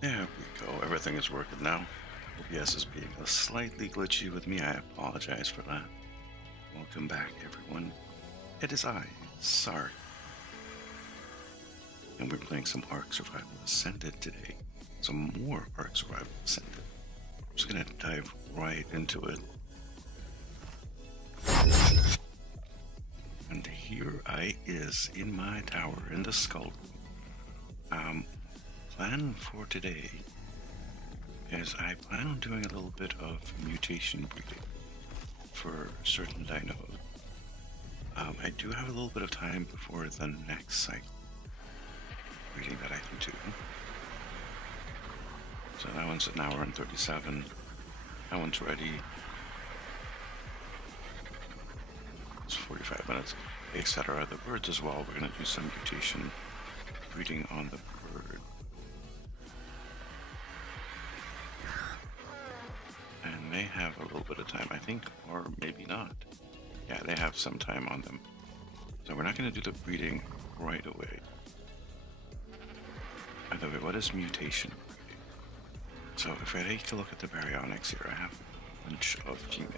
There we go. Everything is working now. OBS is being slightly glitchy with me. I apologize for that. Welcome back, everyone. It is I, Sark. And we're playing some ARK Survival Ascended today. Some more ARK Survival Ascended. I'm just going to dive right into it. And here I is in my tower in the skull room. Plan for today is I plan on doing a little bit of mutation breeding for certain dinos. I do have a little bit of time before the next cycle breeding that I can do. So that one's an hour and 37. That one's ready. It's 45 minutes, etc. The birds as well. We're going to do some mutation breeding on the bird. And they have a little bit of time, I think, or maybe not. Yeah, they have some time on them. So we're not going to do the breeding right away. By the way, what is mutation breeding? So if I take a look at the baryonyx here, I have a bunch of female,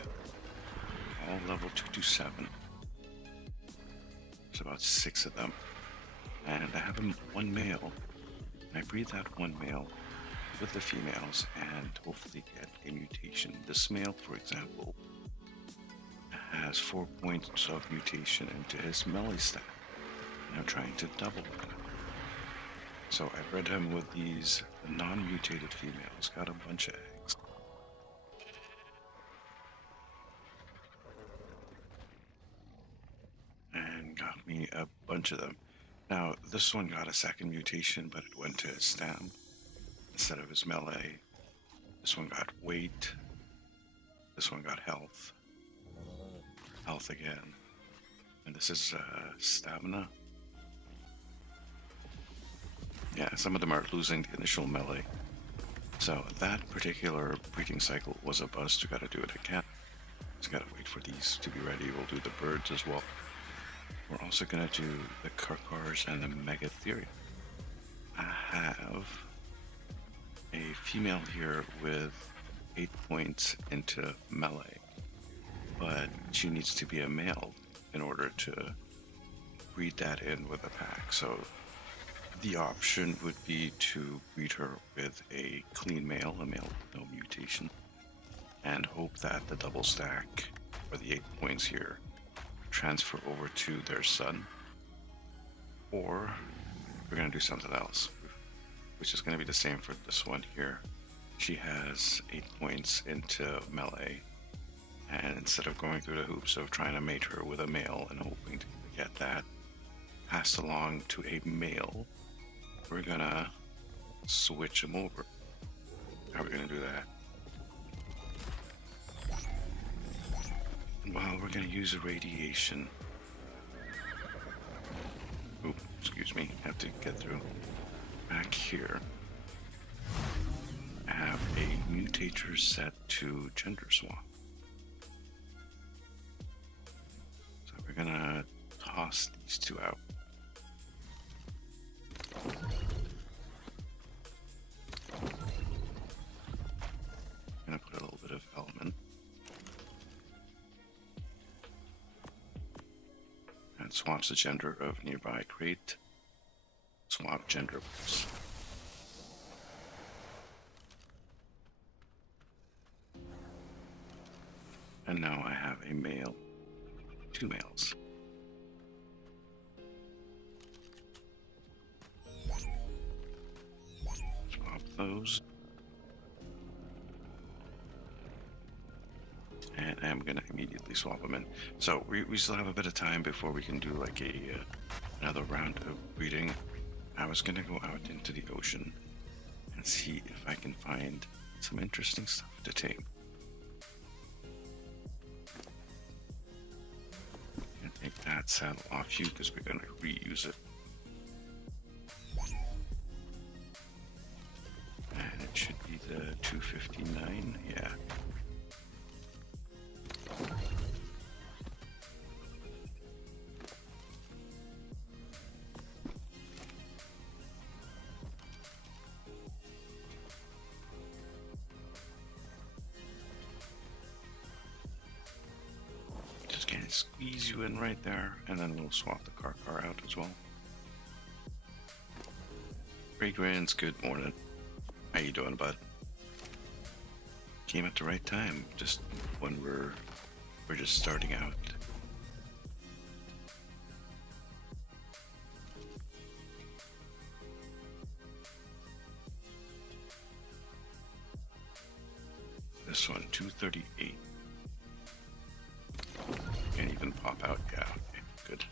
all level 227. There's about 6 of them. And I have one male, and I breed that one male with the females and hopefully get a mutation. This male, for example, has 4 points of mutation into his melee stat, and I'm trying to double that. So I bred him with these non-mutated females, got a bunch of eggs. And got me a bunch of them. Now, this one got a second mutation, but it went to his stam instead of his melee. This one got weight. This one got health. Health again. And this is stamina. Yeah, some of them are losing the initial melee. So that particular breeding cycle was a bust. We gotta do it again. Just gotta wait for these to be ready. We'll do the birds as well. We're also gonna do the Karkars and the Megatherium. I have a female here with 8 points into melee, but she needs to be a male in order to breed that in with a pack. So the option would be to breed her with a clean male, a male with no mutation, and hope that the double stack for the 8 points here transfer over to their son. Or we're going to do something else, which is going to be the same for this one here. She has 8 points into melee, and instead of going through the hoops of trying to mate her with a male and hoping to get that passed along to a male, we're gonna switch them over. How are we gonna do that? Well, we're gonna use irradiation. Oop, excuse me, have to get through. Back here, I have a mutator set to gender swap. So we're gonna toss these two out. I'm gonna put a little bit of element. And swaps the gender of nearby trait. Swap gender. And now I have a male, 2 males. Swap those. And I'm gonna immediately swap them in. So we still have a bit of time before we can do like another round of breeding. I was gonna go out into the ocean and see if I can find some interesting stuff to tame. I'm gonna take that saddle off you because we're gonna reuse it. And it should be the 2 259, yeah. Just gonna squeeze you in right there, and then we'll swap the car out as well. Fragrance, good morning. How you doing, bud? Came at the right time, just when we're just starting out. This one, 238. Can't even pop out. Yeah, okay, good.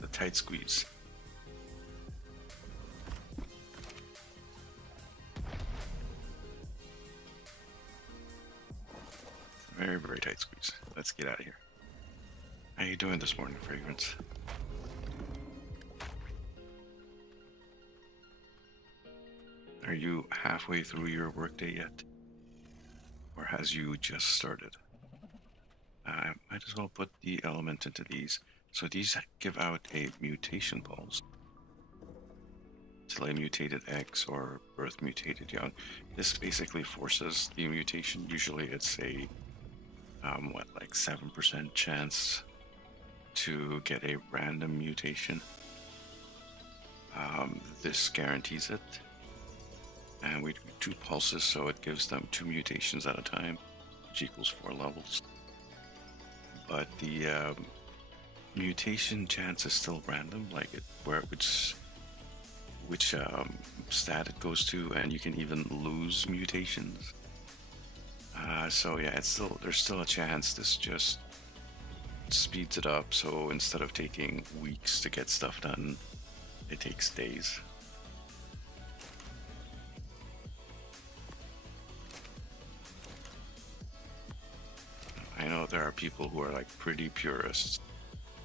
The tight squeeze. Very, very tight squeeze. Let's get out of here. How you doing this morning, Fragrance? Are you halfway through your workday yet? Or has you just started? I might as well put the element into these. So these give out a mutation pulse. Delay mutated eggs or birth mutated young. This basically forces the mutation. Usually it's a, like 7% chance to get a random mutation. This guarantees it. And we do 2 pulses, so it gives them 2 mutations at a time, which equals 4 levels. But the mutation chance is still random, like which stat it goes to, and you can even lose mutations. So yeah, there's still a chance. This just speeds it up. So instead of taking weeks to get stuff done, it takes days. I know there are people who are like pretty purists,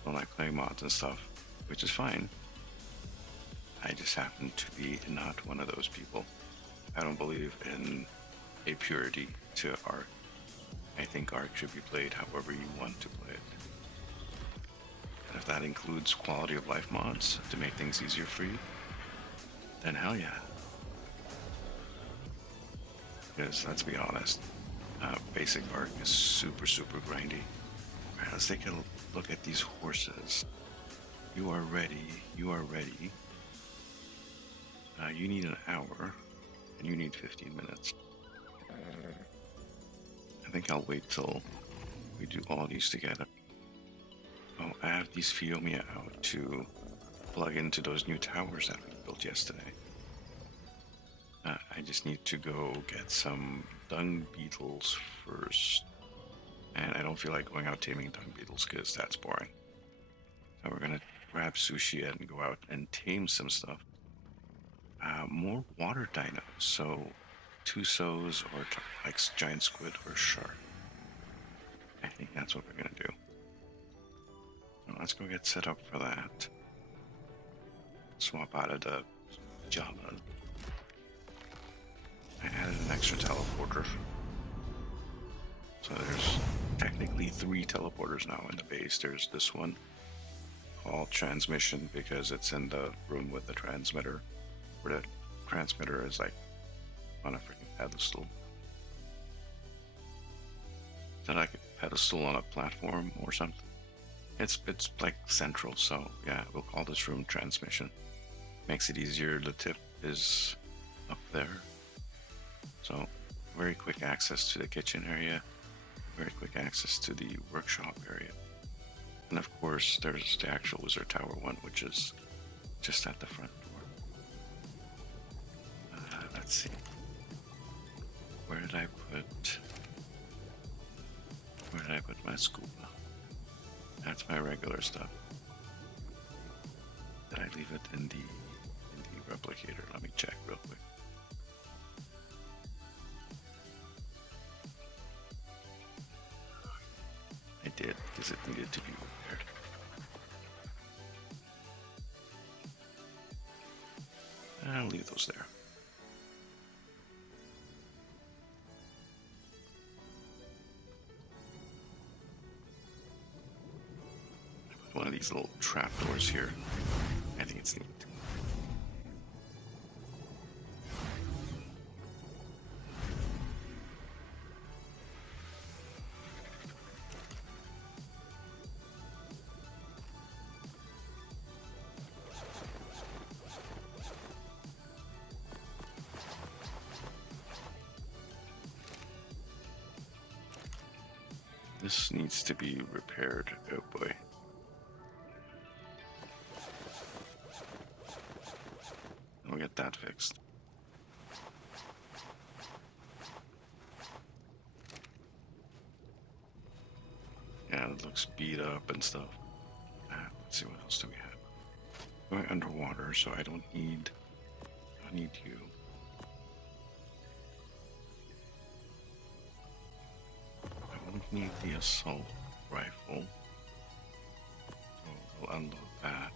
don't like playing mods and stuff, which is fine. I just happen to be not one of those people. I don't believe in a purity to ARK. I think ARK should be played however you want to play it. And if that includes quality of life mods to make things easier for you, then hell yeah. Because let's be honest, basic ARK is super, super grindy. Alright, let's take a look at these horses. You are ready. You are ready. You need an hour, and you need 15 minutes. I think I'll wait till we do all these together. Oh, I have these Fiomia out to plug into those new towers that we built yesterday. I just need to go get some dung beetles first. And I don't feel like going out taming dung beetles because that's boring. So we're gonna grab sushi and go out and tame some stuff. More water dinos, so Tusos or like giant squid or shark. I think that's what we're gonna do. So let's go get set up for that. Swap out of the Java. I added an extra teleporter. So there's technically 3 teleporters now in the base. There's this one called Transmission because it's in the room with the transmitter, where the transmitter is like on a freaking pedestal. Is that like a pedestal on a platform or something? It's like central, so yeah, we'll call this room Transmission. Makes it easier. The tip is up there. So very quick access to the kitchen area, very quick access to the workshop area. And of course, there's the actual Wizard Tower one, which is just at the front door. Let's see. Where did I put my scuba? That's my regular stuff. Did I leave it in the replicator? Let me check real quick. I did, because it needed to be repaired. I'll leave those there. these little trapdoors here. I think it's neat. This needs to be repaired. Oh boy. We'll get that fixed. Yeah, it looks beat up and stuff. Let's see, what else do we have? Going underwater, so I don't need you. I won't need the assault rifle. So we'll unload that.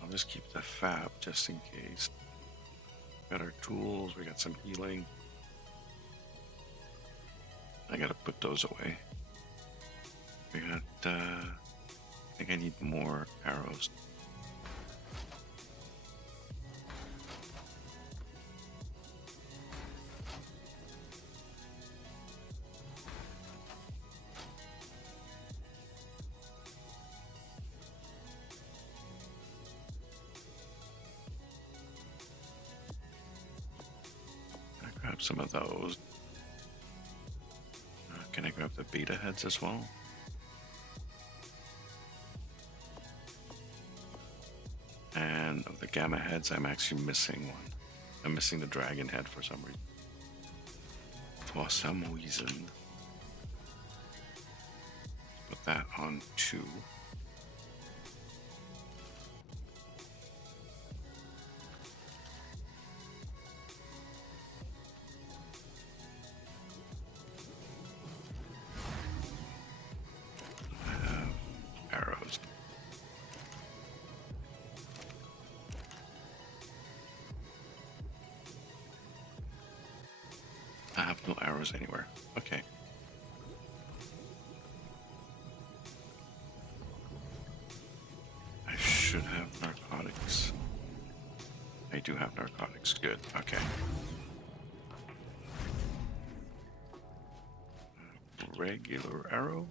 I'll just keep the fab just in case. Got our tools, we got some healing. I gotta put those away. We got, I think I need more arrows. Grab some of those. Can I grab the beta heads as well? And of the gamma heads, I'm actually missing one. I'm missing the dragon head for some reason. For some reason. Put that on 2. I have no arrows anywhere. Okay. I should have narcotics. I do have narcotics. Good. Okay. Regular arrow?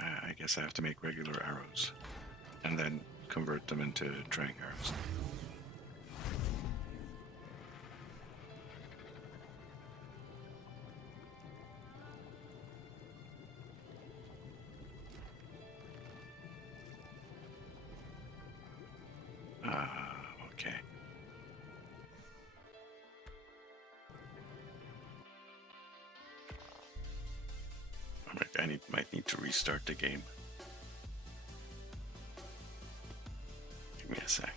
I guess I have to make regular arrows and then convert them into drag arrows. Okay. Alright, might need to restart the game. Give me a sec.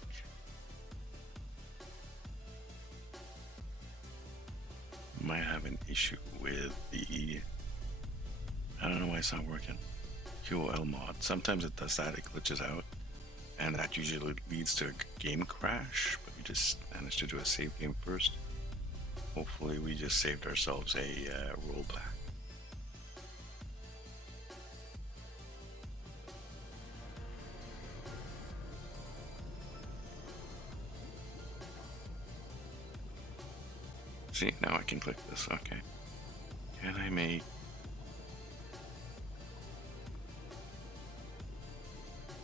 Might have an issue with the... I don't know why it's not working. QOL mod. Sometimes it does that, it glitches out. And that usually leads to a game crash, but we just managed to do a save game first. Hopefully we just saved ourselves a rollback. See, now I can click this, okay. Can I make...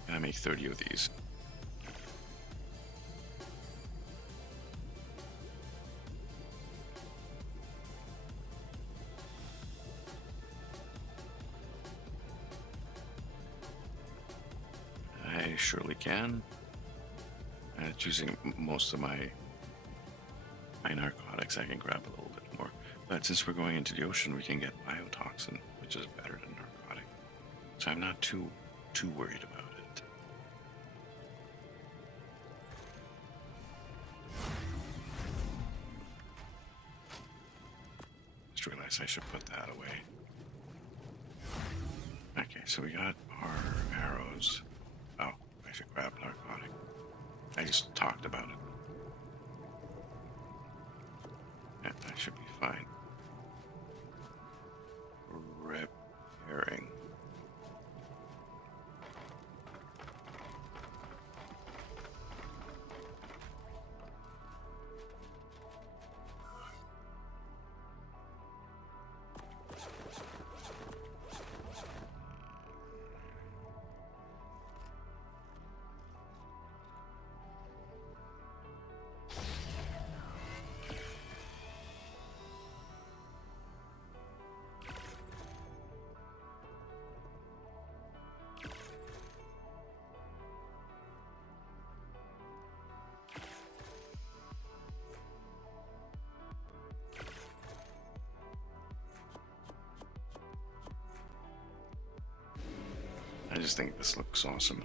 Can I make 30 of these? I surely can. Choosing most of my narcotics, I can grab a little bit more. But since we're going into the ocean, we can get biotoxin, which is better than narcotic. So I'm not too worried about it. Just realized I should put that away. Okay, so we got our arrows. Oh, I should grab narcotic. I just talked about it. Yeah, that should be fine. Repairing. just think this looks awesome.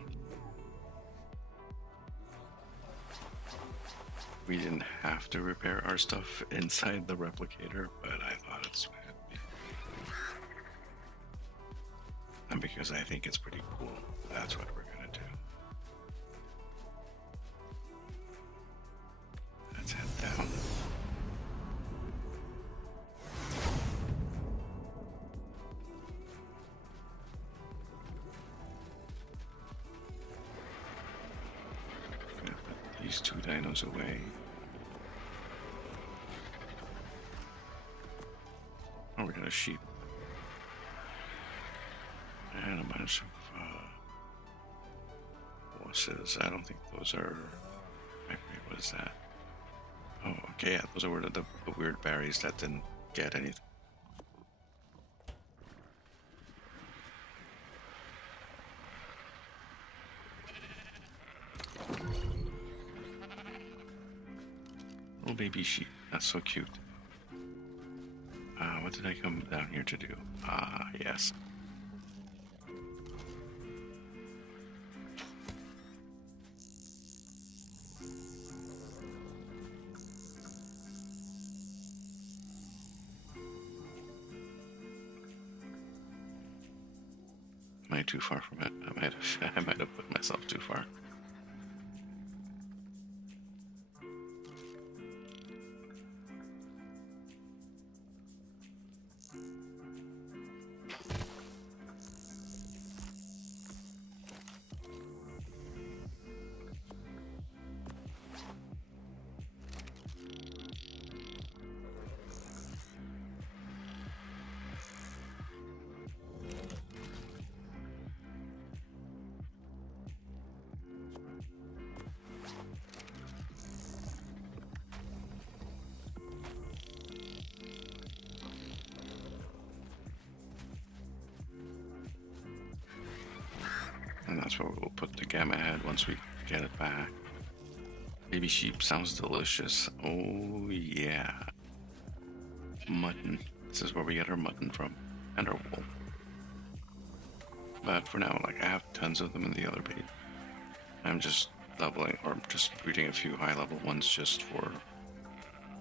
We didn't have to repair our stuff inside the replicator, but I thought it's and because I think it's pretty cool, that's what we're gonna do. Let's head down. Gonna put these two dinos away. Oh, we got a sheep. And a bunch of horses. I don't think those are. Wait, what is that? Oh, okay, yeah, those are the weird berries that didn't get anything. Little baby sheep. That's so cute. What did I come down here to do? Yes. Am I too far from it? I might have put myself too far. And that's where we'll put the gamma head once we get it back. Baby sheep sounds delicious. Oh yeah. Mutton. This is where we get our mutton from. And our wool. But for now, like, I have tons of them in the other bait. I'm just leveling, or just breeding a few high level ones just for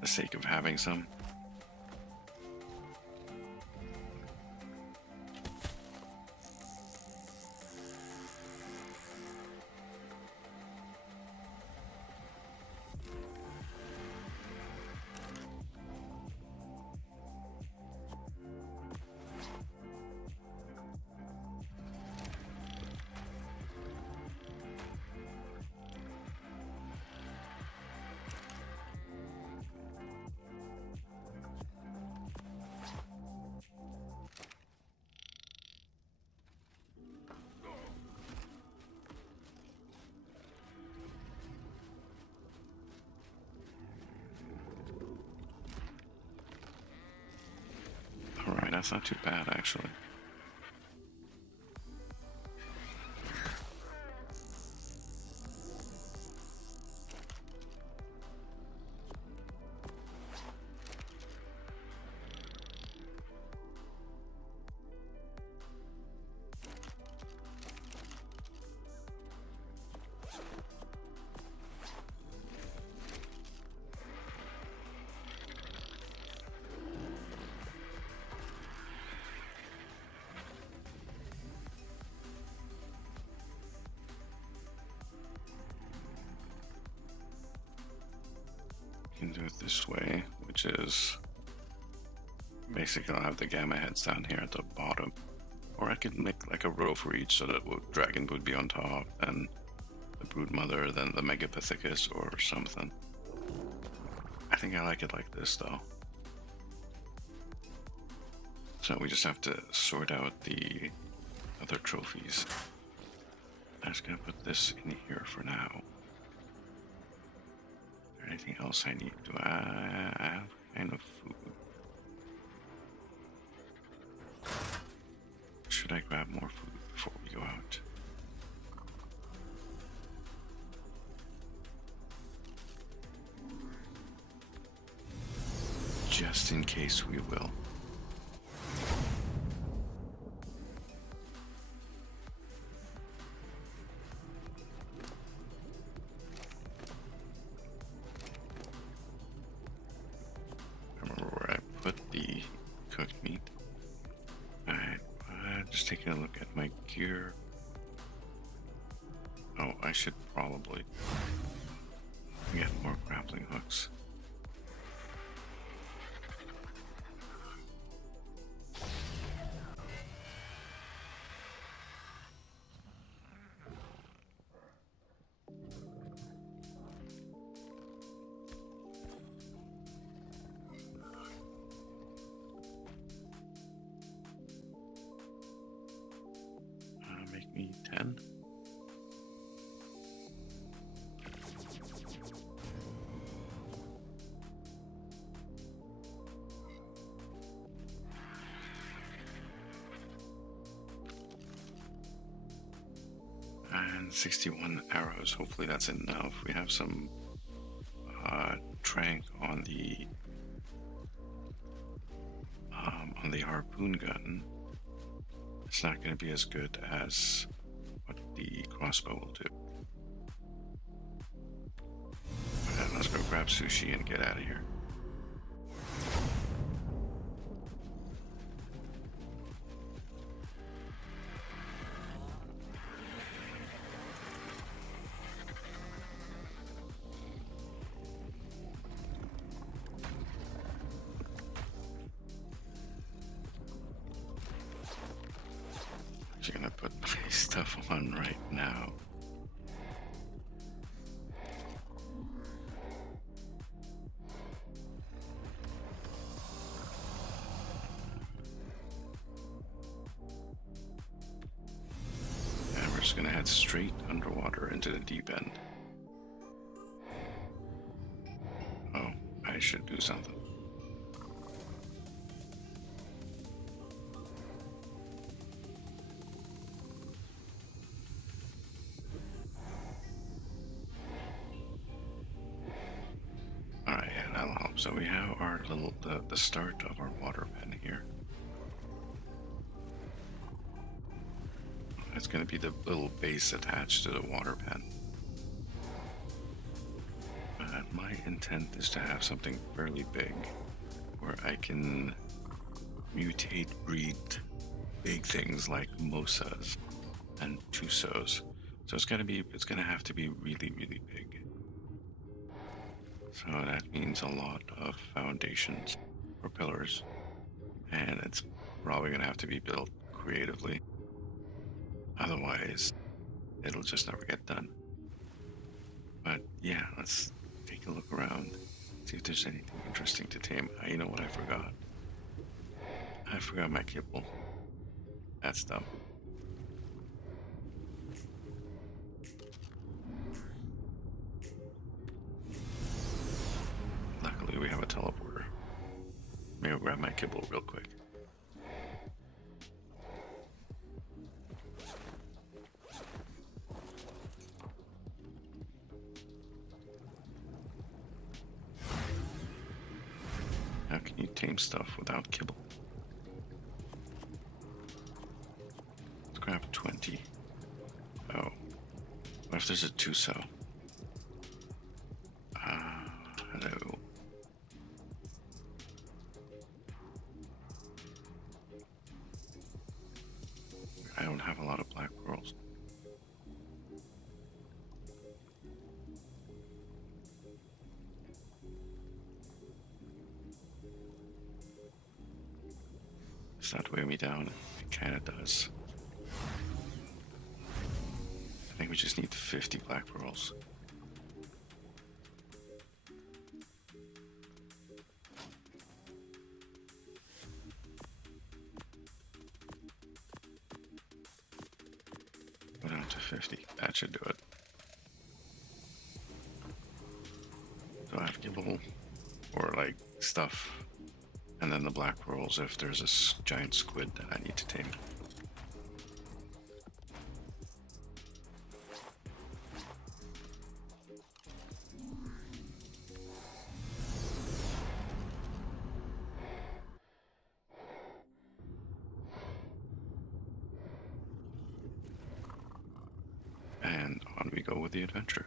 the sake of having some. Alright, that's not too bad actually. Can do it this way, which is basically I'll have the gamma heads down here at the bottom, or I could make like a row for each so that dragon would be on top, then the brood mother, then the megapithecus or something. I think I like it like this though. So we just have to sort out the other trophies. I'm just gonna put this in here for now. Anything else I need? Do I have kind of food? Should I grab more food before we go out? Just in case we will. put the cooked meat. Alright, just taking a look at my gear. Oh, I should probably get more grappling hooks. Make me 10. And 61 arrows. Hopefully that's enough. We have some trank on the harpoon gun. It's not going to be as good as what the crossbow will do. Alright, let's go grab sushi and get out of here. I'm gonna put my stuff on right now. And we're just gonna head straight underwater into the deep end. Oh, I should do something. Alright, yeah, that'll help. So we have our little, the start of our water pen here. It's going to be the little base attached to the water pen. My intent is to have something fairly big where I can mutate, breed big things like Mosas and Tusos. So it's going to have to be really, really big. So that means a lot of foundations or pillars, and it's probably going to have to be built creatively. Otherwise, it'll just never get done. But yeah, let's take a look around, see if there's anything interesting to tame. You know what I forgot? I forgot my kibble. That's dumb. Luckily, we have a teleporter. Maybe I'll grab my kibble real quick. How can you tame stuff without kibble? Let's grab 20. Oh. What if there's a Tuso? Hello. I don't have a lot of black pearls. Does that weigh me down? It kind of does. I think we just need 50 black pearls. Go down to 50. That should do it. Do I have kibble or like stuff? And then the black pearls if there's a giant squid that I need to tame. And on we go with the adventure.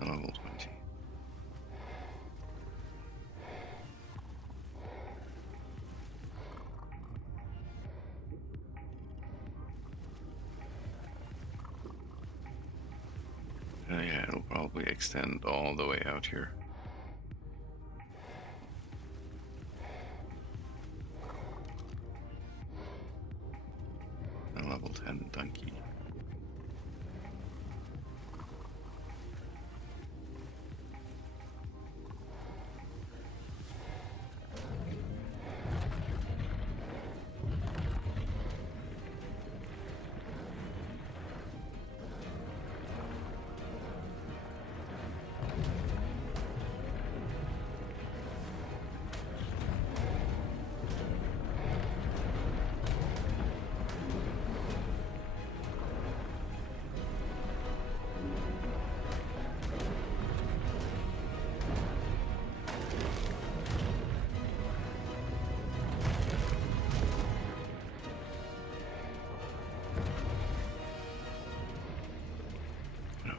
Level 20. Yeah, it'll probably extend all the way out here. A level 10 donkey.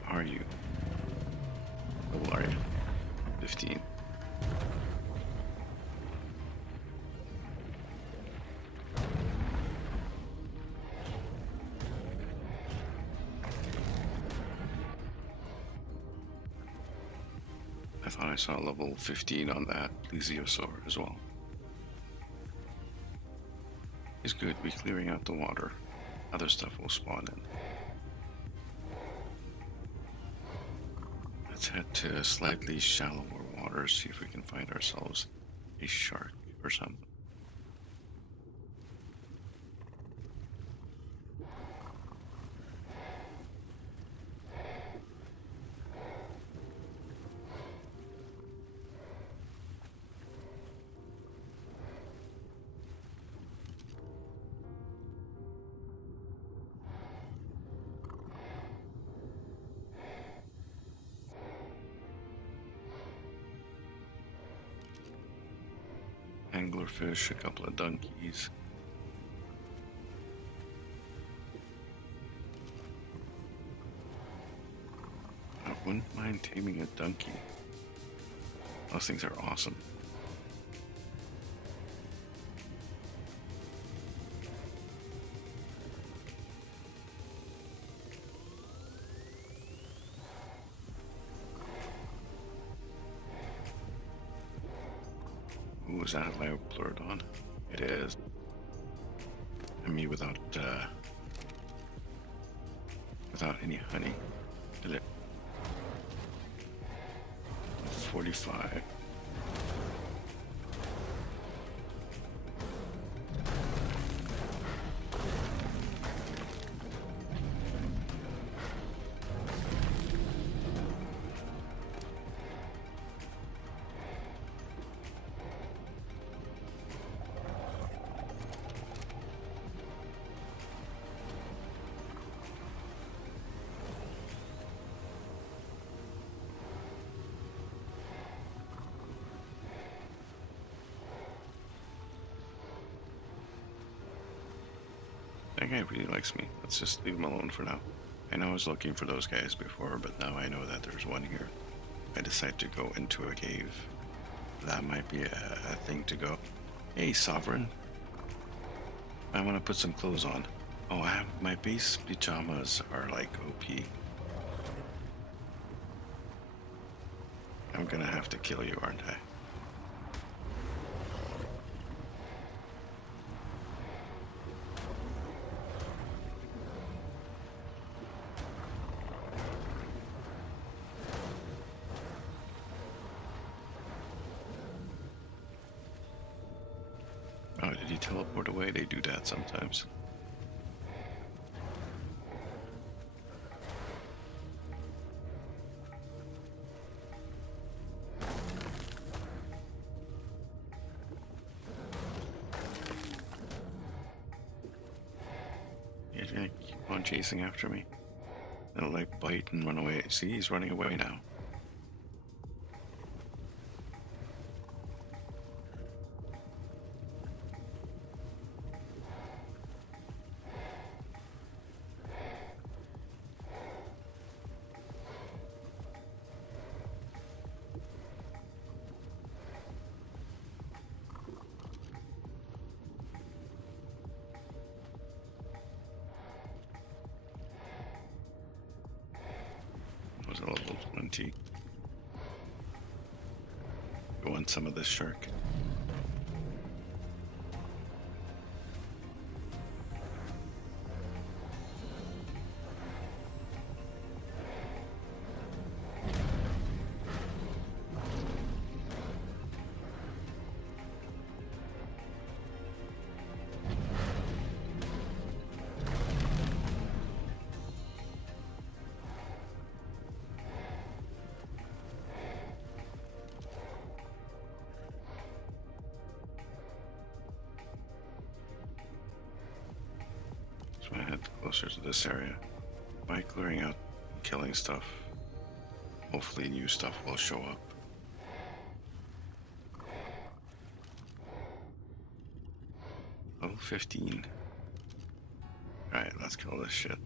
Are you? How old are you? 15. I thought I saw level 15 on that plesiosaur as well. It's good. We're clearing out the water. Other stuff will spawn in. Let's head to slightly shallower waters, see if we can find ourselves a shark or something. Anglerfish, a couple of donkeys. I wouldn't mind taming a donkey. Those things are awesome. Ooh, is that light blurred on? It is. And me without any honey. Is it? 45. That guy really likes me. Let's just leave him alone for now. I know I was looking for those guys before, but now I know that there's one here. I decide to go into a cave. That might be a thing to go. Hey, Sovereign. I want to put some clothes on. Oh, I have my base pajamas are like OP. I'm gonna have to kill you, aren't I? Oh, did he teleport away? They do that sometimes. He's gonna keep on chasing after me. It'll like bite and run away. See, he's running away now. to level 20. You want some of this shark? So I head closer to this area. By clearing out and killing stuff, hopefully new stuff will show up. Level 15. Alright, let's kill this shit.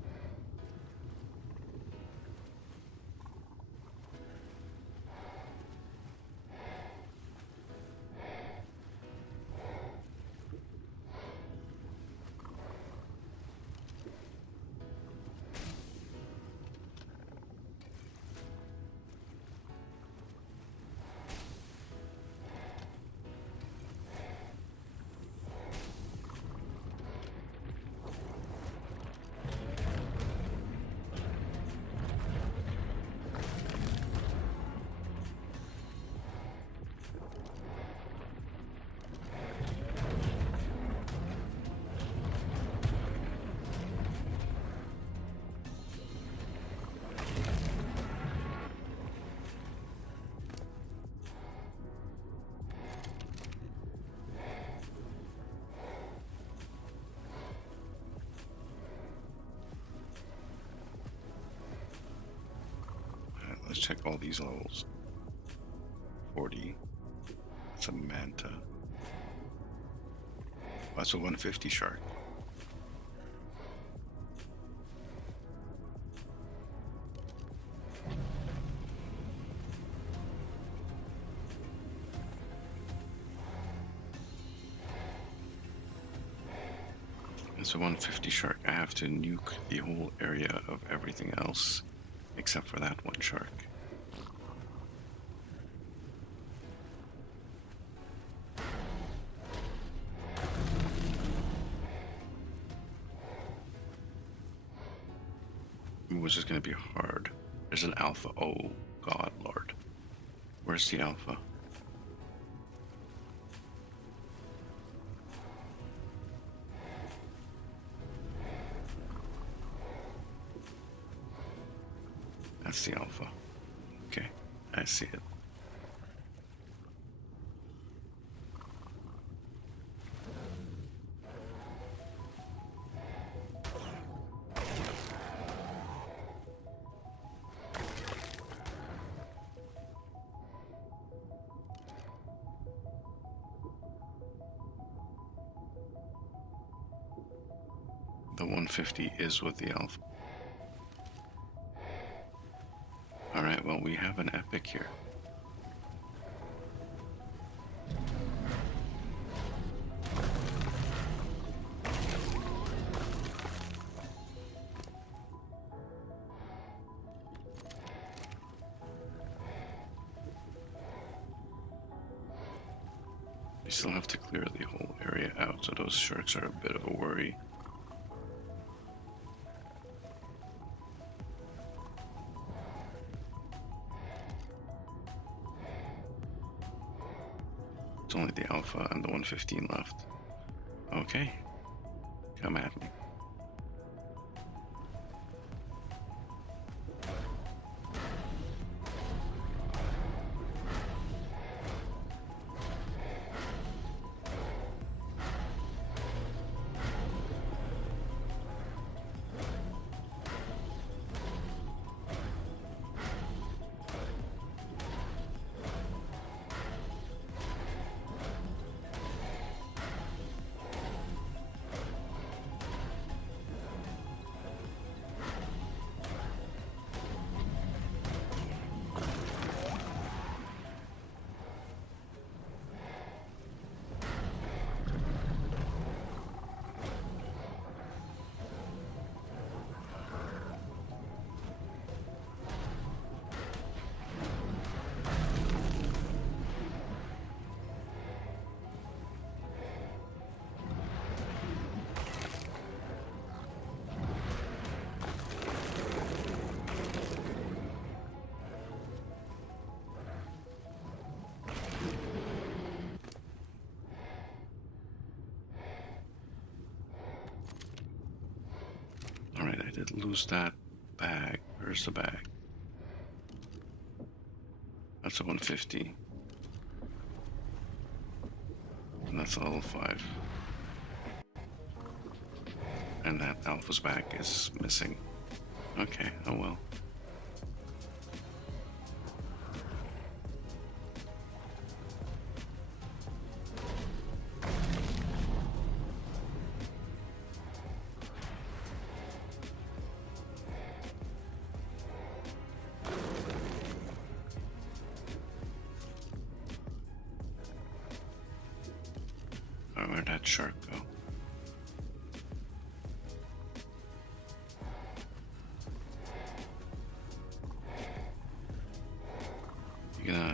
Let's check all these levels. 40. That's a manta. That's a 150 shark. It's a 150 shark. I have to nuke the whole area of everything else except for that one shark. Which is going to be hard. There's an alpha. Oh, God, Lord. Where's the alpha? That's the alpha. Okay, I see it. The 150 is with the alpha. Alright, well, we have an epic here. We still have to clear the whole area out, so those sharks are a bit of a worry. It's only the alpha and the 115 left. Okay, come at me. did lose that bag. Where's the bag? That's a 150. And that's a level 5. And that alpha's bag is missing. Okay, oh well. Where'd that shark go?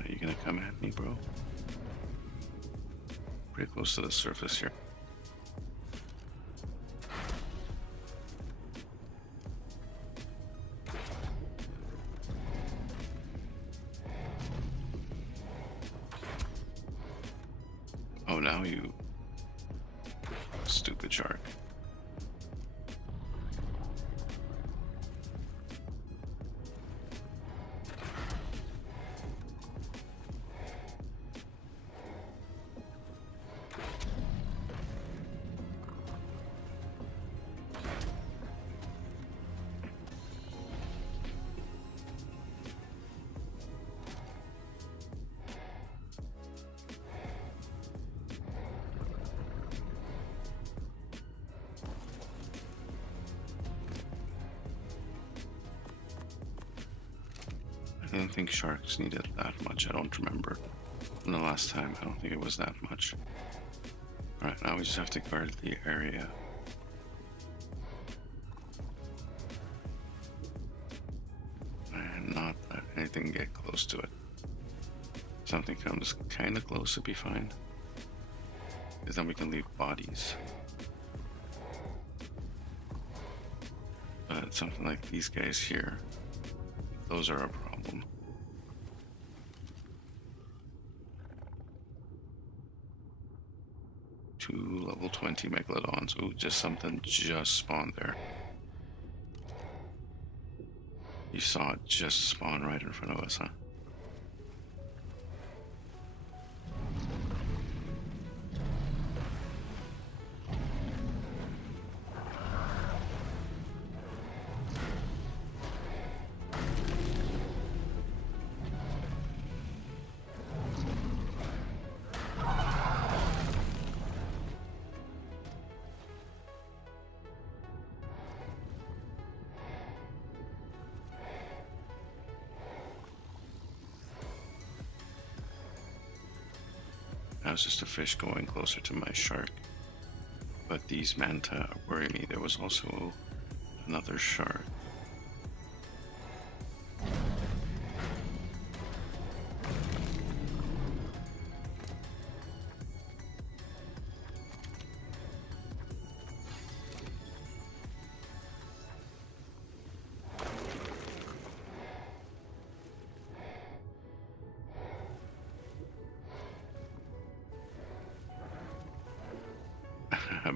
You gonna come at me, bro? Pretty close to the surface here. Oh, now you stupid shark. I don't think sharks needed that much. I don't remember. From the last time, I don't think it was that much. Alright, now we just have to guard the area. And not let anything get close to it. Something comes kind of close, it'd be fine. Because then we can leave bodies. But something like these guys here, those are a problem. 2 level 20 megalodons. Ooh, just something just spawned there. You saw it just spawn right in front of us, huh? That was just a fish going closer to my shark. But these manta worry me. There was also another shark.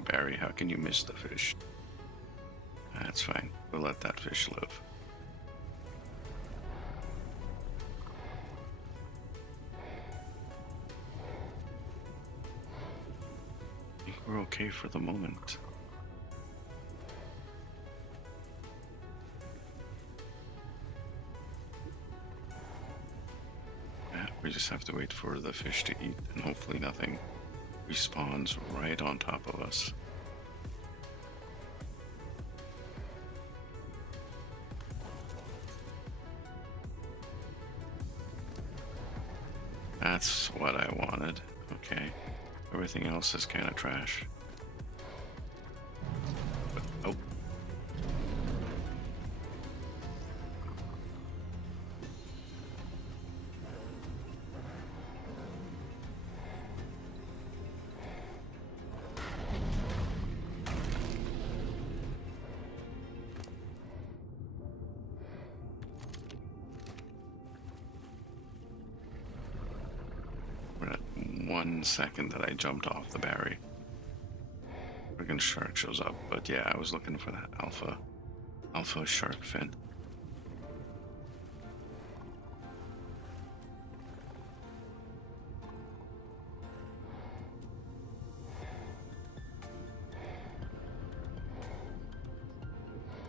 Barry, how can you miss the fish? That's fine. We'll let that fish live. I think we're okay for the moment. Yeah, we just have to wait for the fish to eat, and hopefully nothing respawns right on top of us. That's what I wanted. Okay. Everything else is kind of trash. But, oh. We're at 1 second that I jumped off the Barry. Friggin' shark shows up, but yeah, I was looking for that alpha. Alpha shark fin.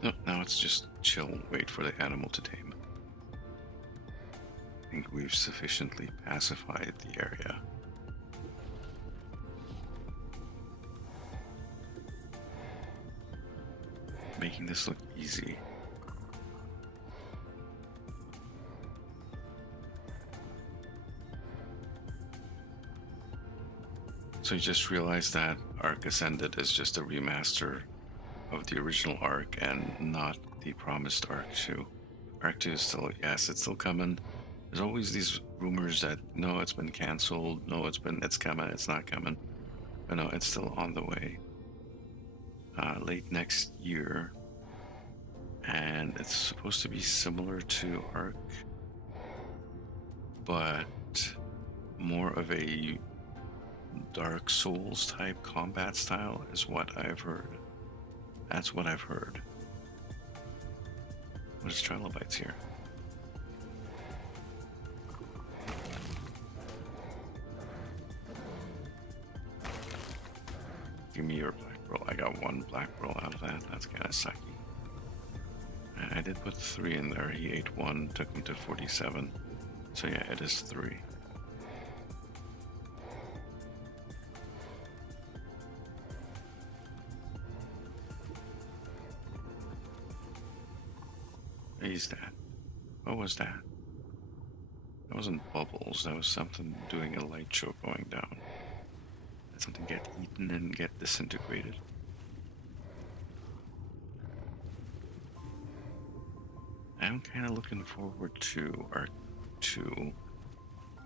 No, now it's just chill, wait for the animal to tame. I think we've sufficiently pacified the area. Making this look easy. So you just realized that ARK Ascended is just a remaster of the original ARK and not the promised ARK 2. ARK 2 is still, yes, it's still coming. There's always these rumors that no, it's been cancelled, no, it's coming, it's not coming. But no, it's still on the way. Late next year. And it's supposed to be similar to ARK, but more of a Dark Souls type combat style is what I've heard. That's what I've heard. What is trilobites here? Give me your black pearl. I got one black pearl out of that. That's kind of sucky. And I did put 3 in there. He ate 1, took him to 47. So yeah, it is 3. He's dead. What was that? That wasn't bubbles. That was something doing a light show going down. Did something get eaten and get disintegrated? I'm kind of looking forward to ARK 2,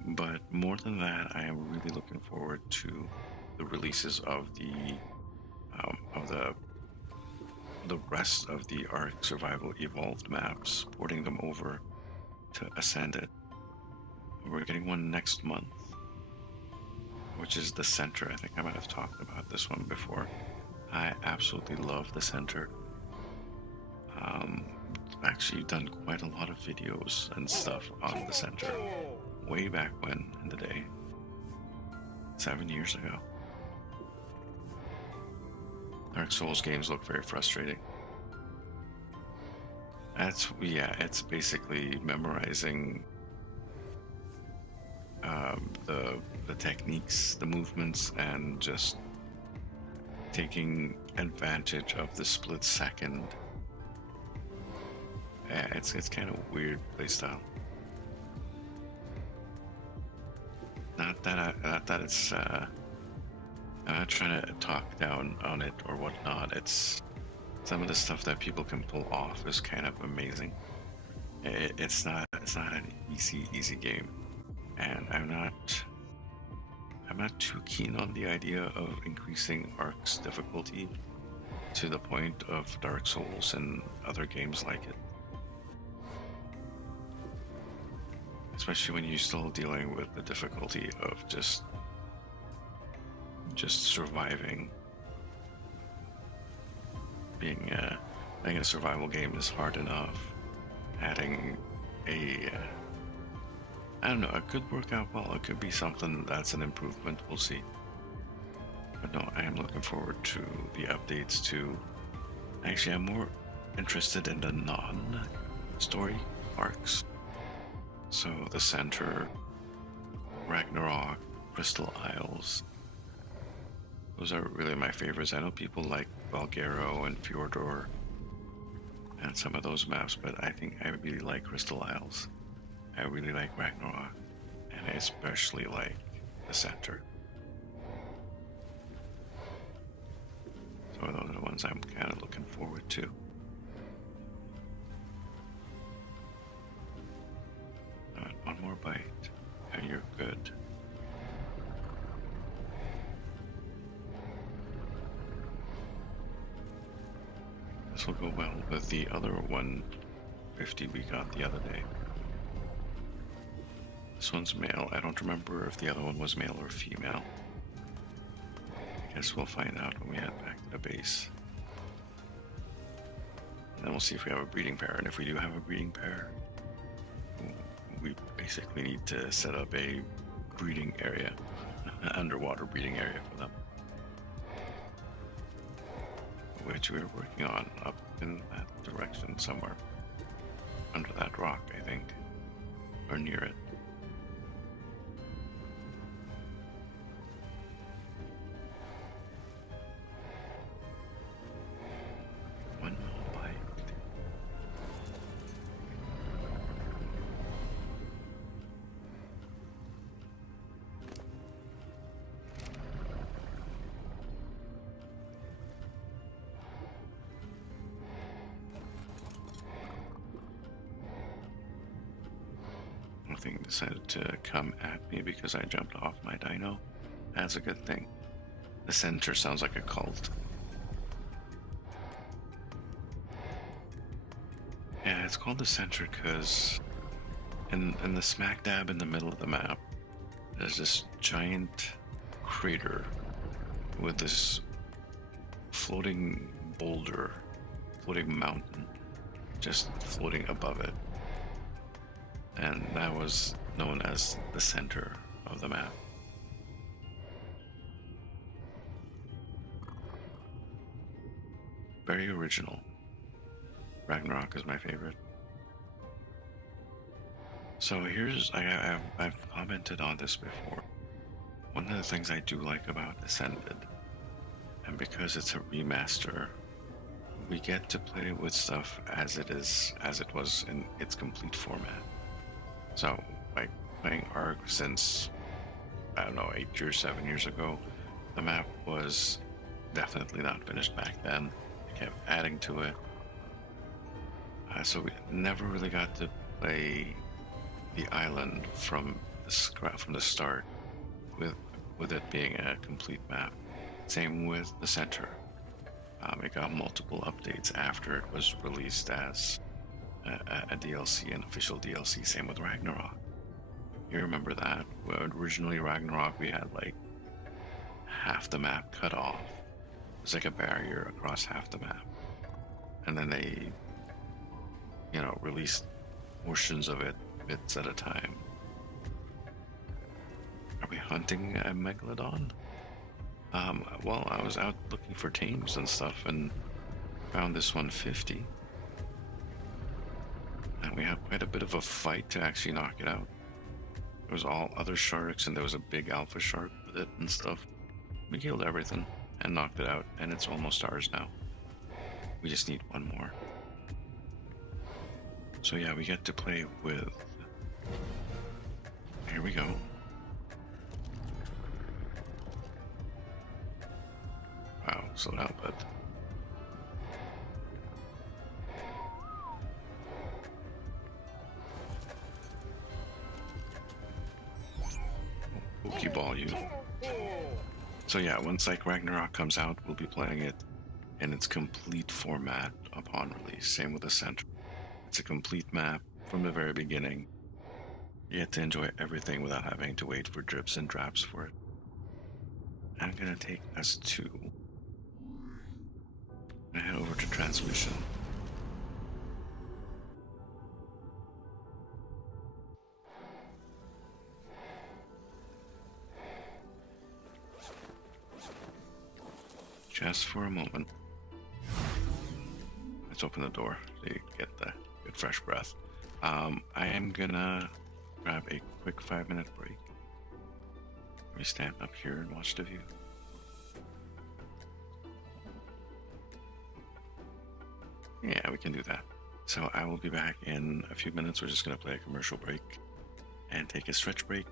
but more than that, I am really looking forward to the releases of the rest of the ARK Survival Evolved maps, porting them over to Ascended. We're getting one next month, which is the Center. I think I might have talked about this one before. I absolutely love the Center. Actually done quite a lot of videos and stuff on the Center way back when in the day, 7 years ago. Dark Souls games look very frustrating. It's basically memorizing the techniques, the movements, and just taking advantage of the split second. Yeah, it's kind of weird playstyle. Not that it's. I'm not trying to talk down on it or whatnot. It's some of the stuff that people can pull off is kind of amazing. It's not an easy game, and I'm not too keen on the idea of increasing ARK's difficulty to the point of Dark Souls and other games like it. Especially when you're still dealing with the difficulty of just surviving. Being a survival game is hard enough. Adding I don't know, it could work out well. It could be something that's an improvement. We'll see. But no, I am looking forward to the updates to. Actually, I'm more interested in the non-story arcs. So the Center, Ragnarok, Crystal Isles. Those are really my favorites. I know people like Valgero and Fjordor and some of those maps, but I think I really like Crystal Isles. I really like Ragnarok, and I especially like the Center. So those are the ones I'm kind of looking forward to. One more bite, and you're good. This will go well with the other 150 we got the other day. This one's male. I don't remember if the other one was male or female. I guess we'll find out when we head back to the base. Then we'll see if we have a breeding pair, and if we do have a breeding pair, we basically need to set up a breeding area, an underwater breeding area for them, which we're working on up in that direction somewhere, under that rock, I think, or near it. Nothing decided to come at me because I jumped off my dino. That's a good thing. The center sounds like a cult. Yeah, it's called the center because in the smack dab in the middle of the map, there's this giant crater with this floating boulder, floating mountain, just floating above it. And that was known as the center of the map. Very original. Ragnarok is my favorite. So here's, I've commented on this before. One of the things I do like about Ascended, and because it's a remaster, we get to play with stuff as it was in its complete format. So, like playing ARK since, I don't know, 8 years, 7 years ago, the map was definitely not finished back then. They kept adding to it. So we never really got to play the island from the start with it being a complete map. Same with the center. It got multiple updates after it was released as a DLC, an official DLC. Same with Ragnarok. You remember that? Well, originally Ragnarok, we had like half the map cut off. It was like a barrier across half the map. And then they, released portions of it, bits at a time. Are we hunting a megalodon? Well, I was out looking for tames and stuff and found this 150. And we had quite a bit of a fight to actually knock it out. There was all other sharks and there was a big alpha shark with it and stuff. We killed everything and knocked it out, and it's almost ours now. We just need one more. So yeah, we get to play with... Here we go. Wow, slow down, bud. Pokeball you. So yeah, once like Ragnarok comes out, we'll be playing it in its complete format upon release. Same with the center. It's a complete map from the very beginning. You get to enjoy everything without having to wait for drips and drops for it. I'm gonna take us to... I'm gonna head over to transmission. Just for a moment. Let's open the door so you get the good fresh breath. I am gonna grab a quick 5-minute break. Let me stand up here and watch the view. Yeah, we can do that. So I will be back in a few minutes. We're just gonna play a commercial break and take a stretch break.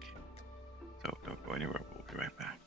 So don't go anywhere. We'll be right back.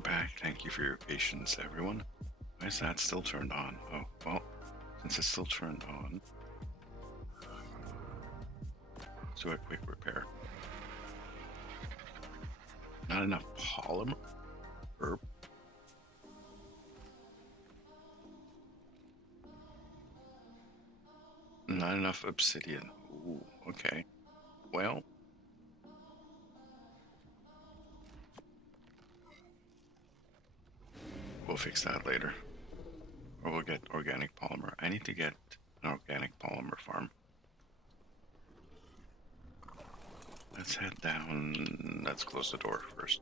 back. Thank you for your patience, everyone. Why is that still turned on? Oh, well, since it's still turned on, let's do a quick repair. Not enough polymer? Herb? Not enough obsidian. Ooh, okay. Well, we'll fix that later. Or we'll get organic polymer. I need to get an organic polymer farm. Let's head down. Let's close the door first.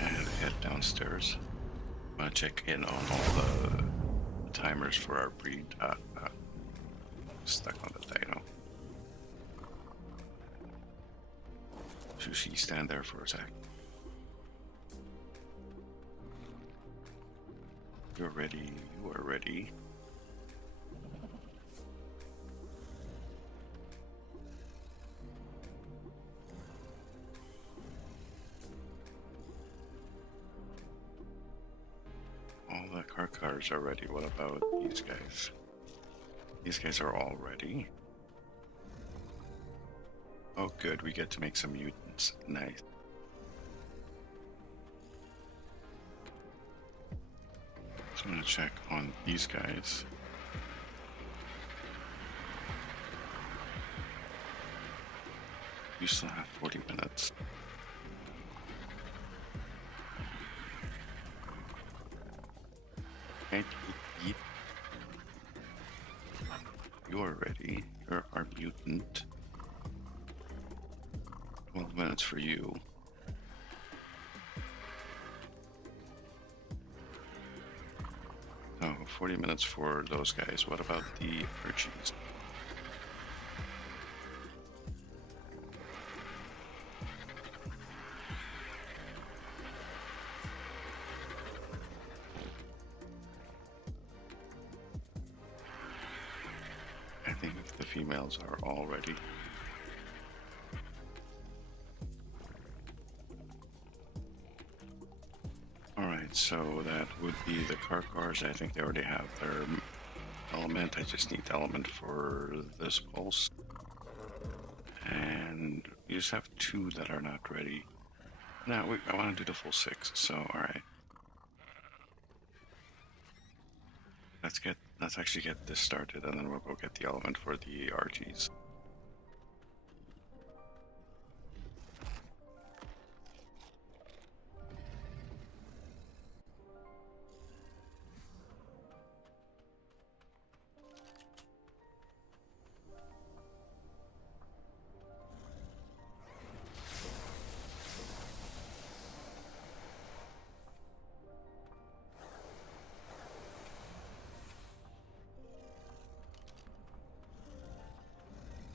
And head downstairs. I'm gonna check in on all the timers for our breed. Stuck on the dino. Sushi, stand there for a sec. You're ready. You are ready. All the car cars are ready. What about these guys? These guys are all ready. Oh, good. We get to make some mutants. Nice. So I'm gonna check on these guys. You still have 40 minutes. Can't eat. You're ready. You're our mutant. 12 minutes for you. Oh, 40 minutes for those guys. What about the urchins? I think the females are all ready. Alright, so that would be the car cars. I think they already have their element. I just need the element for this pulse. And we just have 2 that are not ready. No, I want to do the full 6, so alright. Let's actually get this started, and then we'll go get the element for the RGs.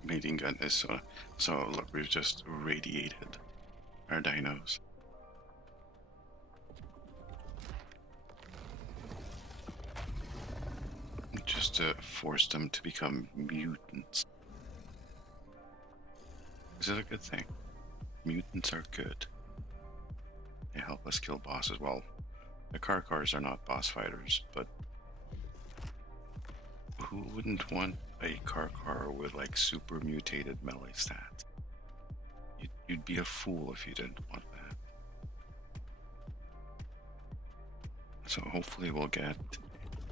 Mating gun is so look, we've just radiated our dinos. Just to force them to become mutants. This is a good thing. Mutants are good. They help us kill bosses. Well, the car cars are not boss fighters, but who wouldn't want a car with like super mutated melee stats? You'd be a fool if you didn't want that. So hopefully we'll get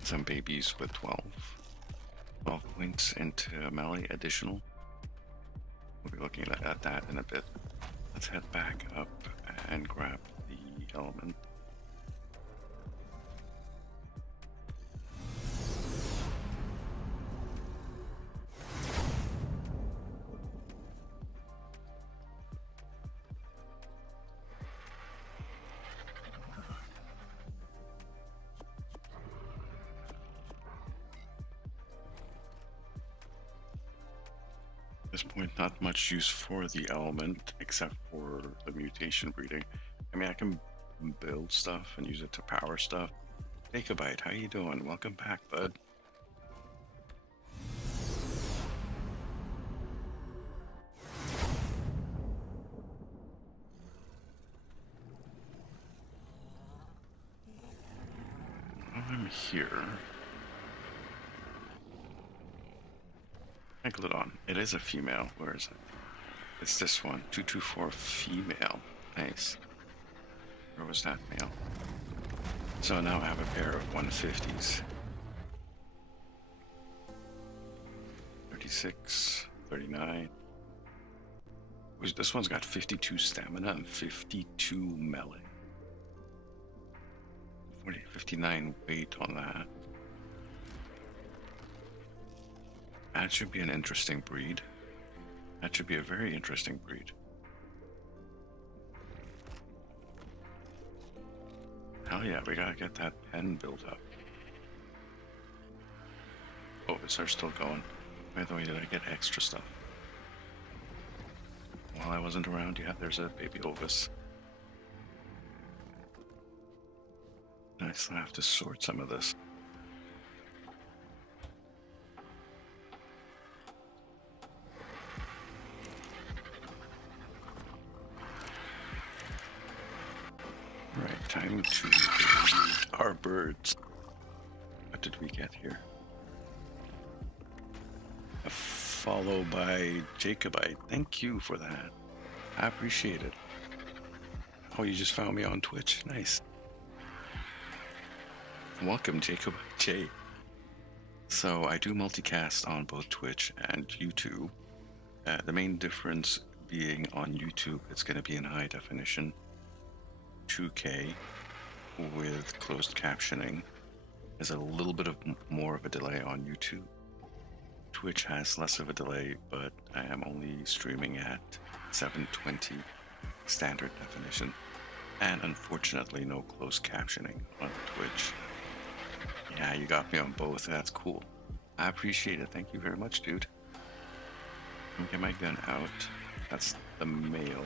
some babies with 12 points into melee additional. We'll be looking at that in a bit. Let's head back up and grab the element. At this point, not much use for the element except for the mutation breeding. I mean, I can build stuff and use it to power stuff. Take a bite. How you doing? Welcome back, bud. here. Megalodon. It is a female. Where is it? It's this one. 224 female. Nice. Where was that male? So now I have a pair of 150s. 36, 39. This one's got 52 stamina and 52 melee. 59 weight on that. That should be an interesting breed. That should be a very interesting breed. Hell yeah, we gotta get that pen built up. Oh, is ours still going? By the way, did I get extra stuff? While I wasn't around, yeah, there's a baby Ovis. I still have to sort some of this. Right, time to eat our birds. What did we get here? A follow by Jacobite. Thank you for that. I appreciate it. Oh, you just found me on Twitch. Nice. Welcome, Jacob J. So I do multicast on both Twitch and YouTube. The main difference being on YouTube, it's going to be in high definition, 2K with closed captioning. There's a little bit of more of a delay on YouTube. Twitch has less of a delay, but I am only streaming at 720 standard definition, and unfortunately no closed captioning on Twitch. Yeah, you got me on both. That's cool. I appreciate it. Thank you very much, dude. Let me get my gun out. That's the male.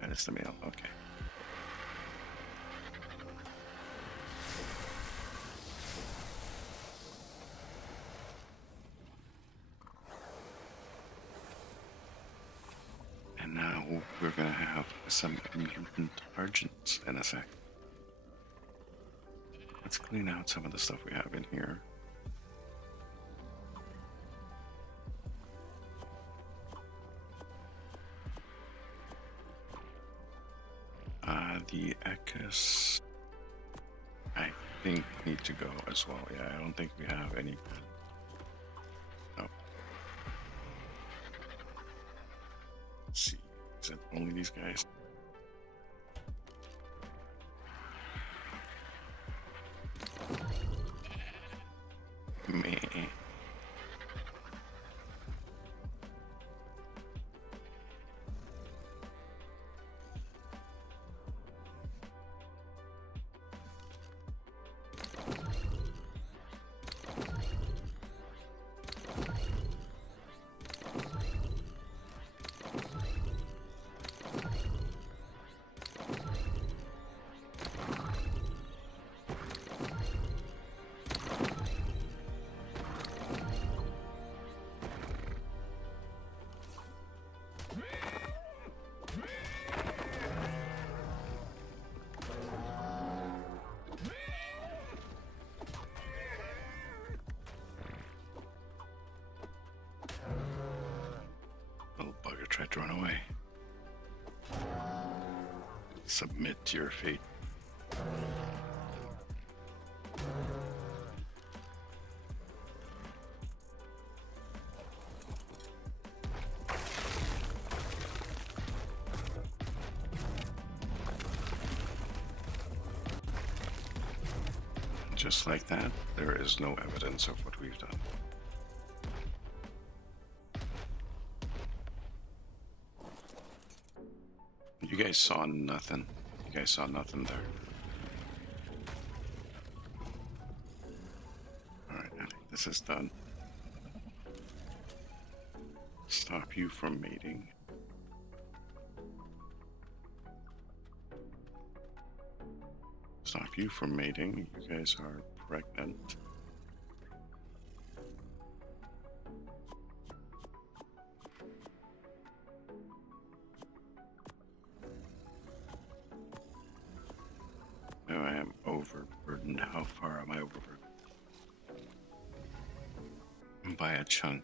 That is the male. Okay. And now we're going to have some mutant argents in a sec. Let's clean out some of the stuff we have in here. The Ekis, I think, need to go as well. Yeah, I don't think we have any. No. Let's see. Is it only these guys? Meh. Little bugger tried to run away. Submit to your fate. Just like that, there is no evidence of what we've done. You guys saw nothing. You guys saw nothing there. Alright, I think this is done. Stop you from mating. Stop you from mating. You guys are pregnant. by a chunk.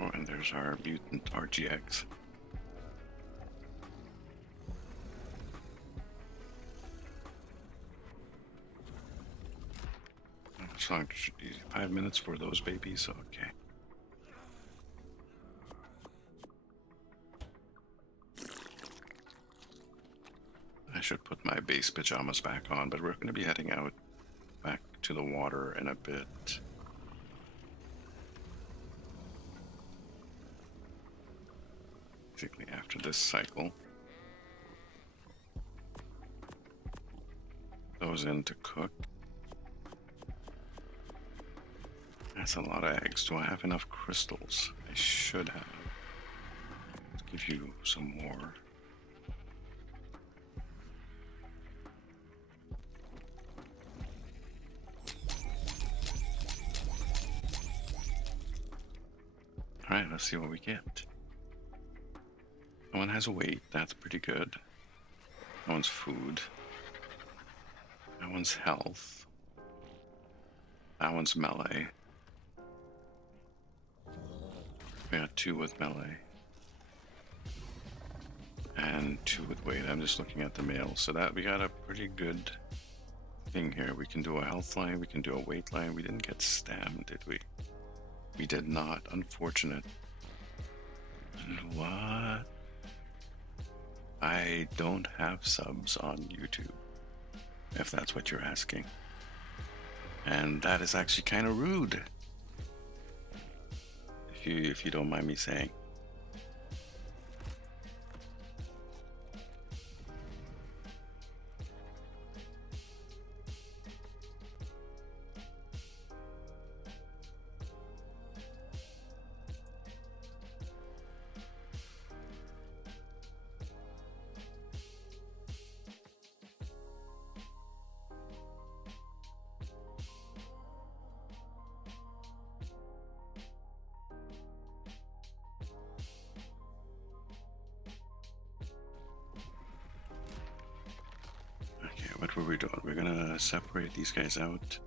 Oh, and there's our mutant RGX. How long should be? 5 minutes for those babies? Okay. I should put my base pajamas back on, but we're going to be heading out back to the water in a bit. Basically after this cycle. Those in to cook. That's a lot of eggs. Do I have enough crystals? I should have. Let's give you some more. Alright, let's see what we get. That one has a weight. That's pretty good. That one's food. That one's health. That one's melee. We got 2 with melee. And 2 with weight. I'm just looking at the male. So that we got a pretty good thing here. We can do a health line. We can do a weight line. We didn't get stammed, did we? We did not. Unfortunate. What? I don't have subs on YouTube, if that's what you're asking. And that is actually kind of rude. If you don't mind me saying. What were we doing? We're gonna separate these guys out.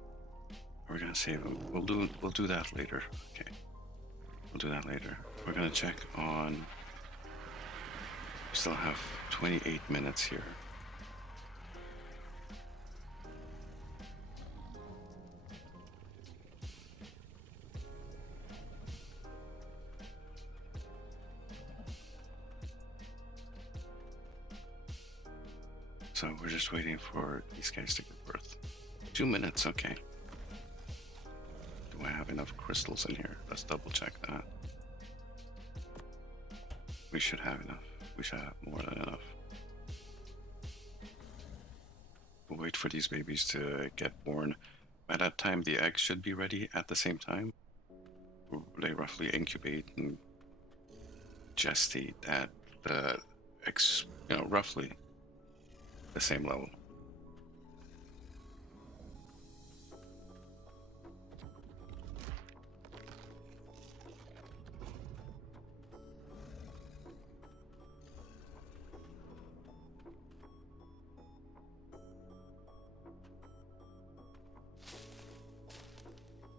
We're gonna save them. We'll do that later. Okay. We'll do that later. We're gonna check on. We still have 28 minutes here. So we're just waiting for these guys to give birth. 2 minutes, okay. Do I have enough crystals in here? Let's double check that. We should have enough. We should have more than enough. We'll wait for these babies to get born. By that time, the eggs should be ready at the same time. They roughly incubate and gestate at the, roughly the same level.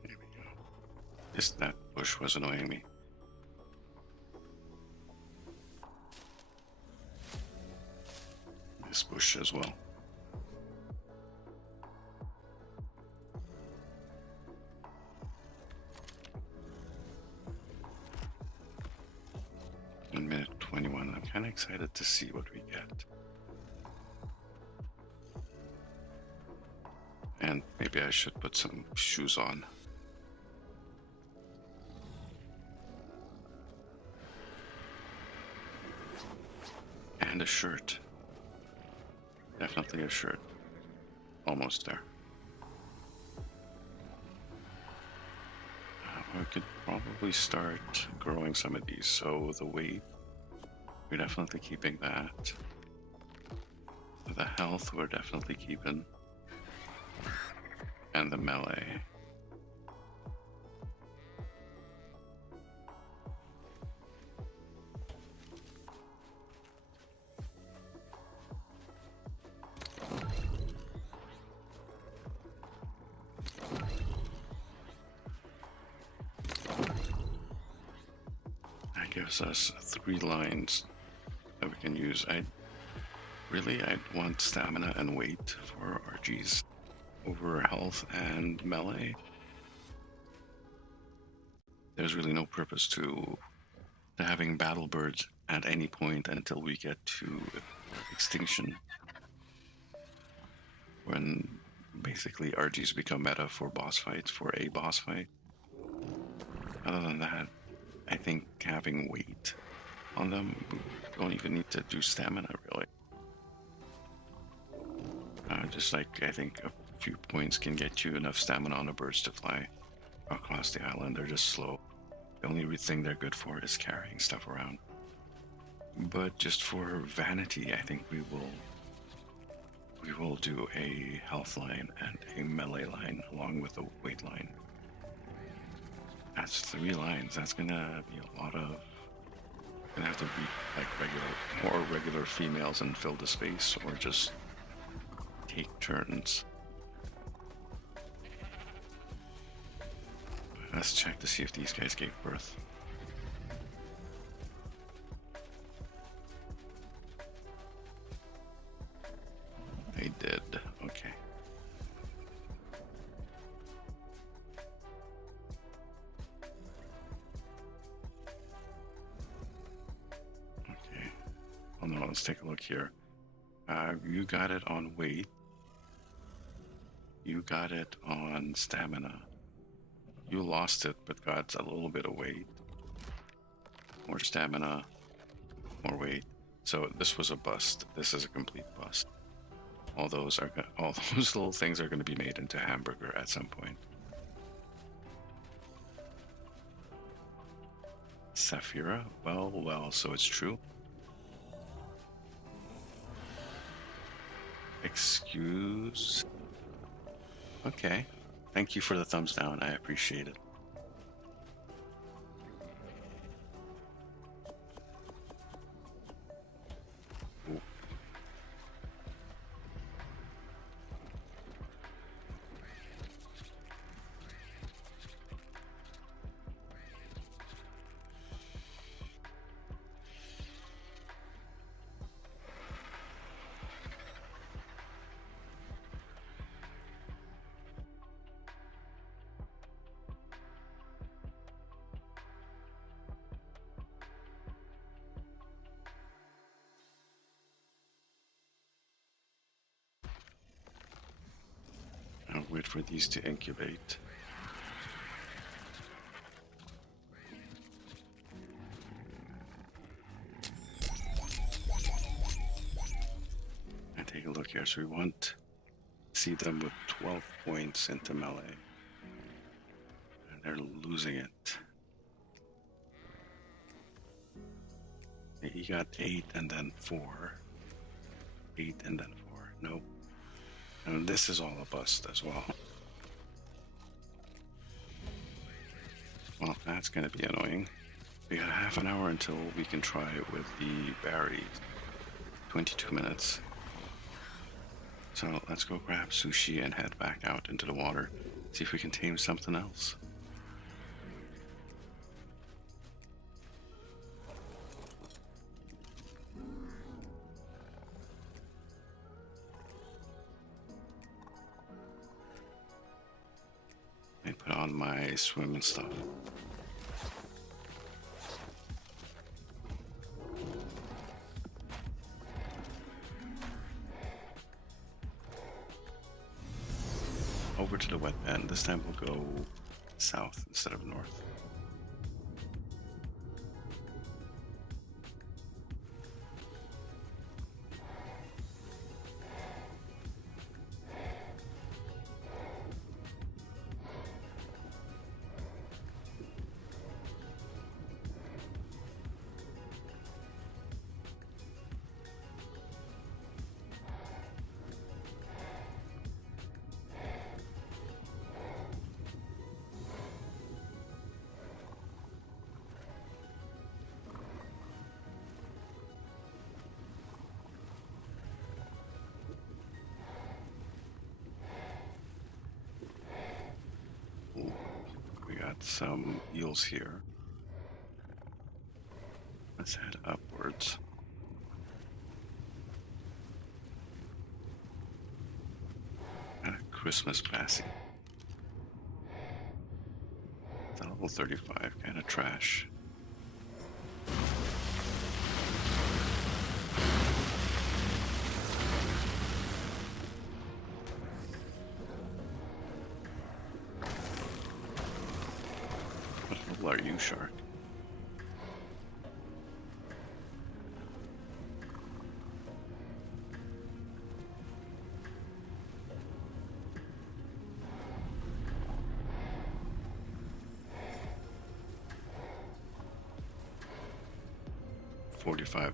There we go. That bush was annoying me. This bush as well. In minute 21, I'm kind of excited to see what we get. And maybe I should put some shoes on. And a shirt. Definitely a shirt. Almost there. We could probably start growing some of these. So the weight, we're definitely keeping that. The health, we're definitely keeping. and the melee. That gives us 3 lines that we can use. I'd want stamina and weight for RGs over health and melee. There's really no purpose to having battle birds at any point until we get to extinction, when basically RGs become meta for boss fights, for a boss fight. Other than that, I think having weight on them, we don't even need to do stamina really. Just like I think a few points can get you enough stamina on the birds to fly across the island. They're just slow. The only thing they're good for is carrying stuff around. But just for vanity, I think we will do a health line and a melee line along with a weight line. That's 3 lines. That's gonna be a lot of. Gonna have to be like more regular females and fill the space, or just take turns. Let's check to see if these guys gave birth. They did. Okay. Okay. Oh no, let's take a look here. You got it on weight. You got it on stamina. You lost it, but got a little bit of weight. More stamina, more weight. So this was a bust. This is a complete bust. All those little things are going to be made into hamburger at some point. Saphira? Well, so it's true. Excuse. Okay. Thank you for the thumbs down. I appreciate it. Ooh. I'll wait for these to incubate. And take a look here. So we want to see them with 12 points into melee. And they're losing it. He got 8 and then 4. 8 and then 4. Nope. And this is all a bust as well. Well, that's going to be annoying. We got half an hour until we can try it with the berries. 22 minutes. So let's go grab sushi and head back out into the water. See if we can tame something else. I put on my swimming stuff. Over to the wet end. This time we'll go south instead of north. got some eels here. Let's head upwards. Got a Christmas passing. It's a level 35, kind of trash. What level are you, Shark?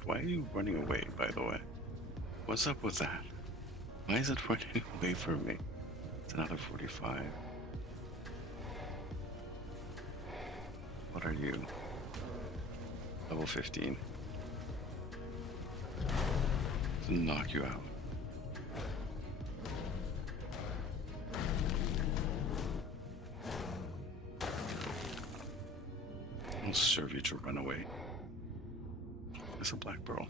Why are you running away, by the way? What's up with that? Why is it running away from me? It's another 45. What are you? Level 15. To knock you out. I'll serve you to run away. It's a black pearl.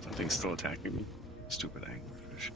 Something's still attacking me. Stupid anglerfish.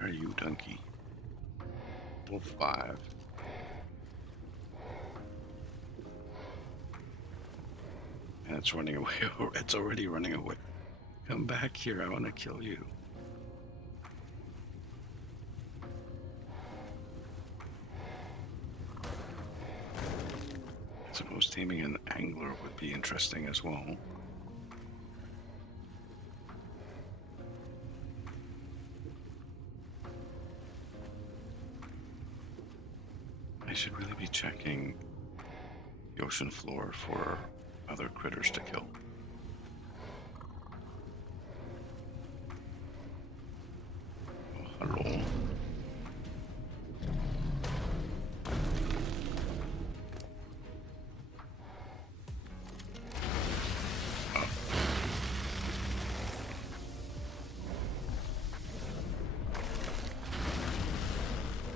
Are you, donkey? Level 5. And it's running away. It's already running away. Come back here. I want to kill you. I suppose taming an angler would be interesting as well. I should really be checking the ocean floor for other critters to kill. Oh, hello. Oh.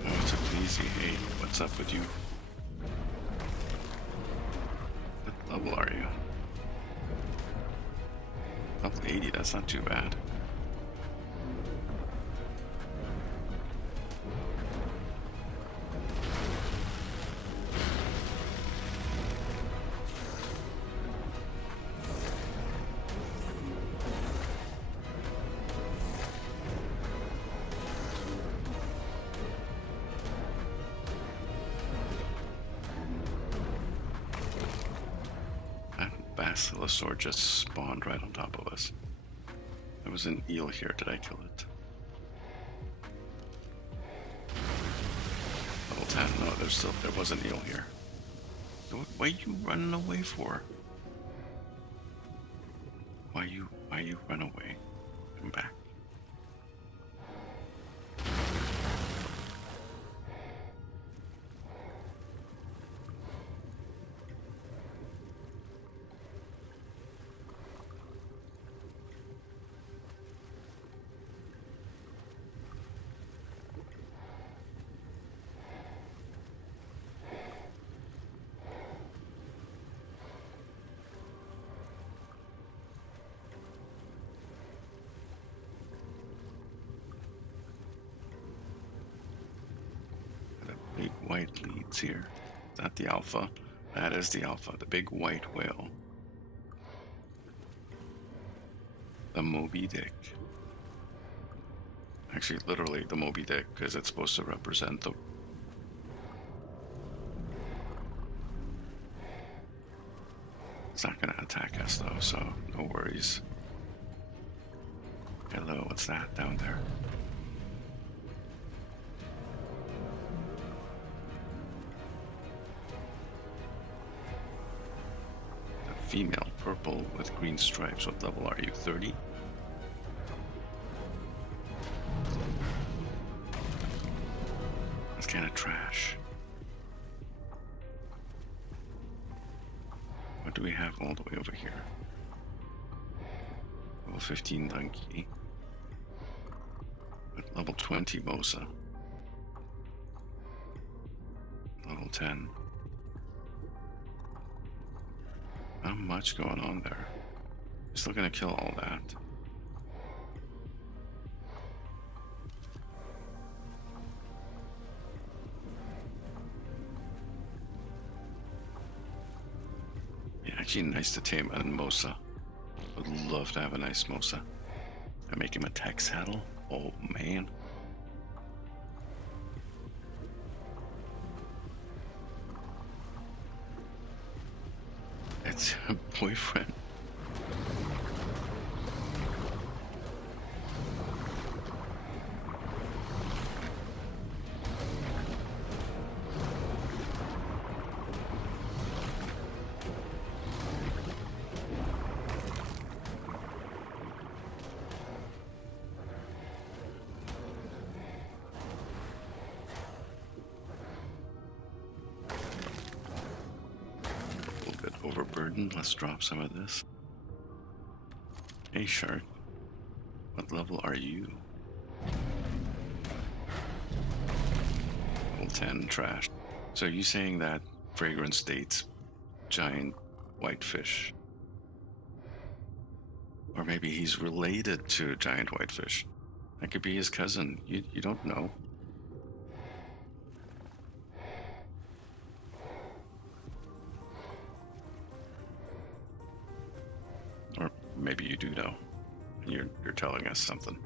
Oh, it's a easy. Hey, what's up with you? What level are you? Level 80, that's not too bad. Basilosaur just spawned right on top of us. There was an eel here. Did I kill it? Level 10. No, there was an eel here. What are you running away for? Why you run away? Come back. leads here. Is that the alpha? That is the alpha, the big white whale. The Moby Dick. Actually, literally the Moby Dick, because it's supposed to represent the... It's not going to attack us though, so no worries. Hello, what's that down there? A female, purple with green stripes. What level are you? 30? That's kind of trash. What do we have all the way over here? Level 15 donkey. With level 20 Mosa. Level 10. Not much going on there. Still gonna kill all that. Yeah, actually nice to tame a Mosa. Would love to have a nice Mosa. I make him a tech saddle. Oh man. It's a boyfriend. Overburdened. Let's drop some of this. Hey shark, what level are you? Level 10, trash. So are you saying that fragrance dates giant whitefish? Or maybe he's related to giant whitefish. That could be his cousin. You don't know. Or maybe you do know. You're telling us something.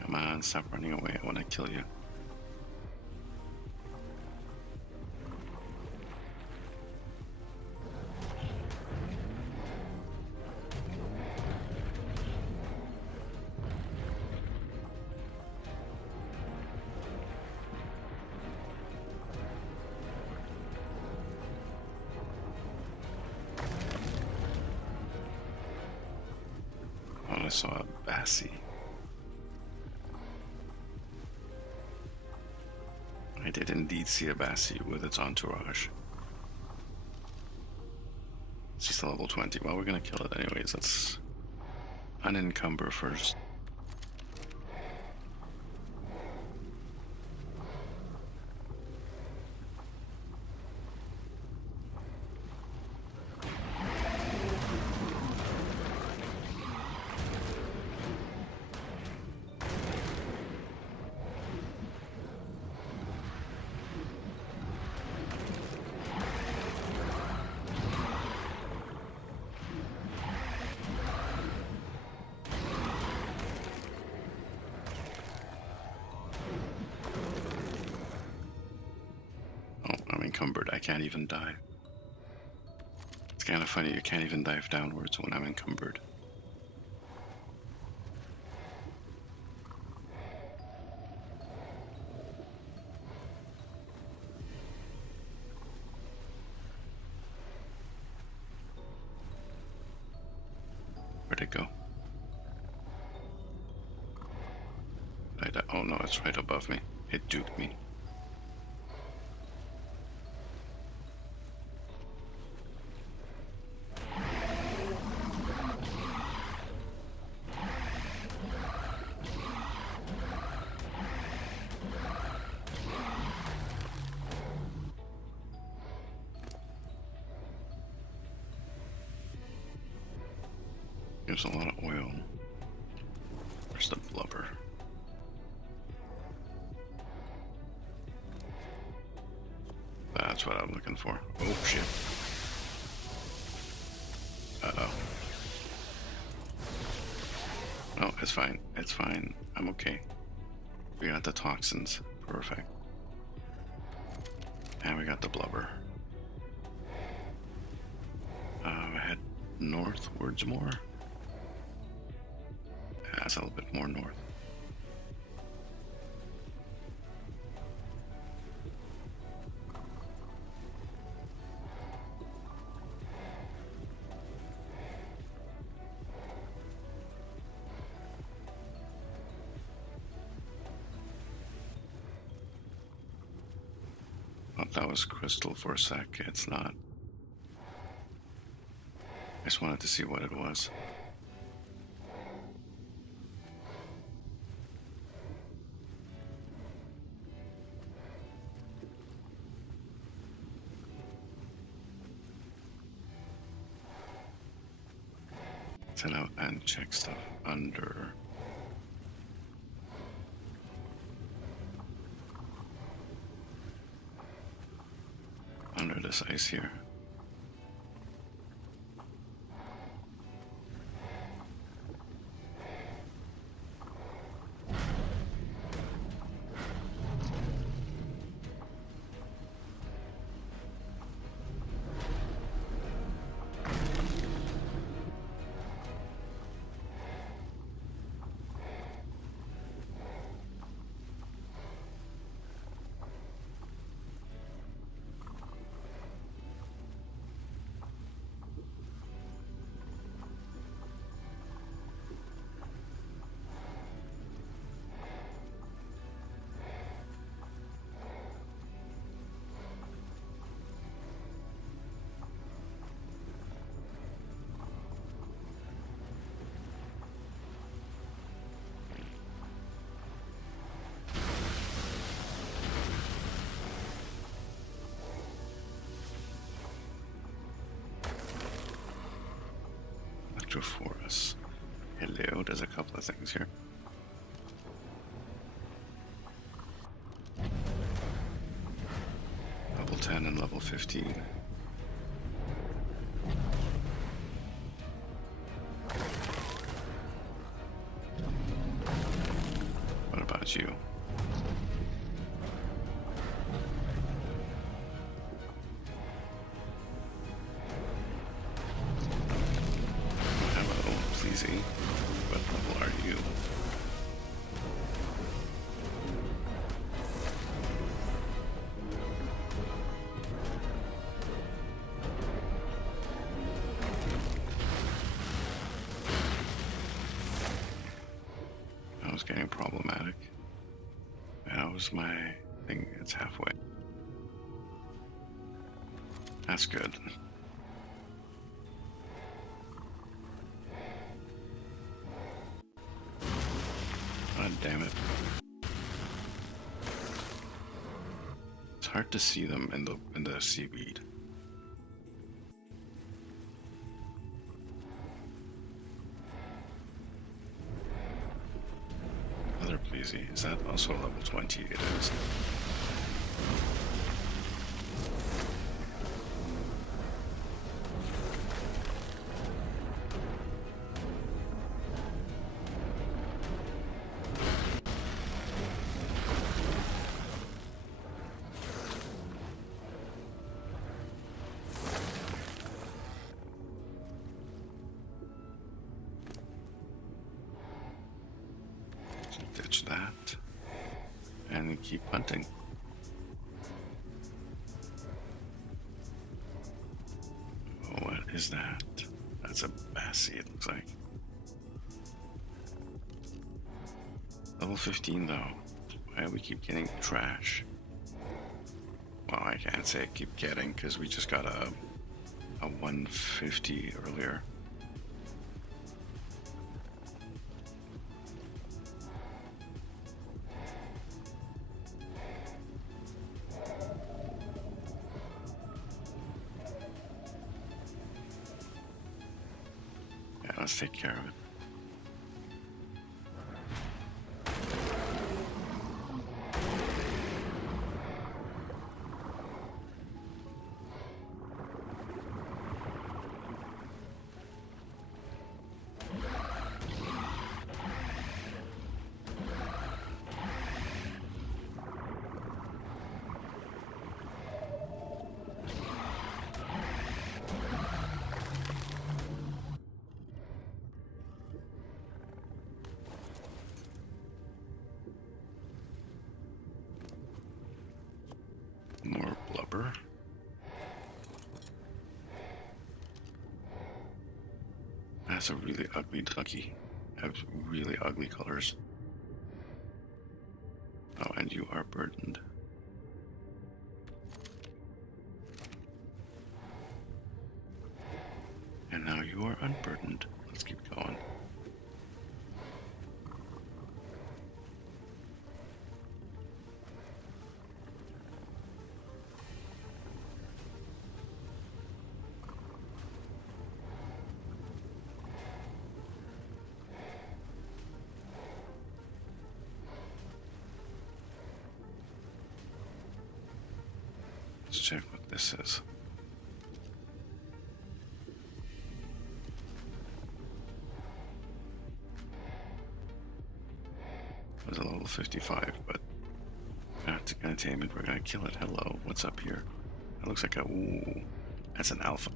Come on, stop running away. I want to kill you. Oh, I saw a Bassie. I did indeed see a Bassie with its entourage. She's still level 20. Well, we're gonna kill it anyways. Let's unencumber first. Oh, I'm encumbered. I can't even dive. It's kind of funny. You can't even dive downwards when I'm encumbered. Where'd it go? Oh no, it's right above me. It duped me. Gives a lot of oil. Where's the blubber? That's what I'm looking for. Oh shit. Uh-oh. Oh, it's fine. It's fine. I'm okay. We got the toxins. Perfect. And we got the blubber. Head northwards more. That's a little bit more north. Thought that was crystal for a sec. It's not. I just wanted to see what it was. Set out and check stuff under. Under this ice here. For us. Hello, there's a couple of things here. Level 10 and level 15. What about you? What level are you? That was getting problematic. That was my thing. It's halfway. That's good. God damn it. It's hard to see them in the seaweed. Other pleasy. Is that also level 20? It is. Ditch that and keep hunting. Oh, what is that? That's a Bassie, it looks like. Level 15 though. Why do we keep getting trash? Well, I can't say I keep getting because we just got a 150 earlier. Let's take care of it. More blubber. That's a really ugly ducky. Has really ugly colors. Oh, and you are burdened. And now you are unburdened. Let's keep going. Let's check what this is. It was a level 55, but not gonna tame it. We're gonna kill it. Hello, what's up here? That looks like a ooh. That's an alpha.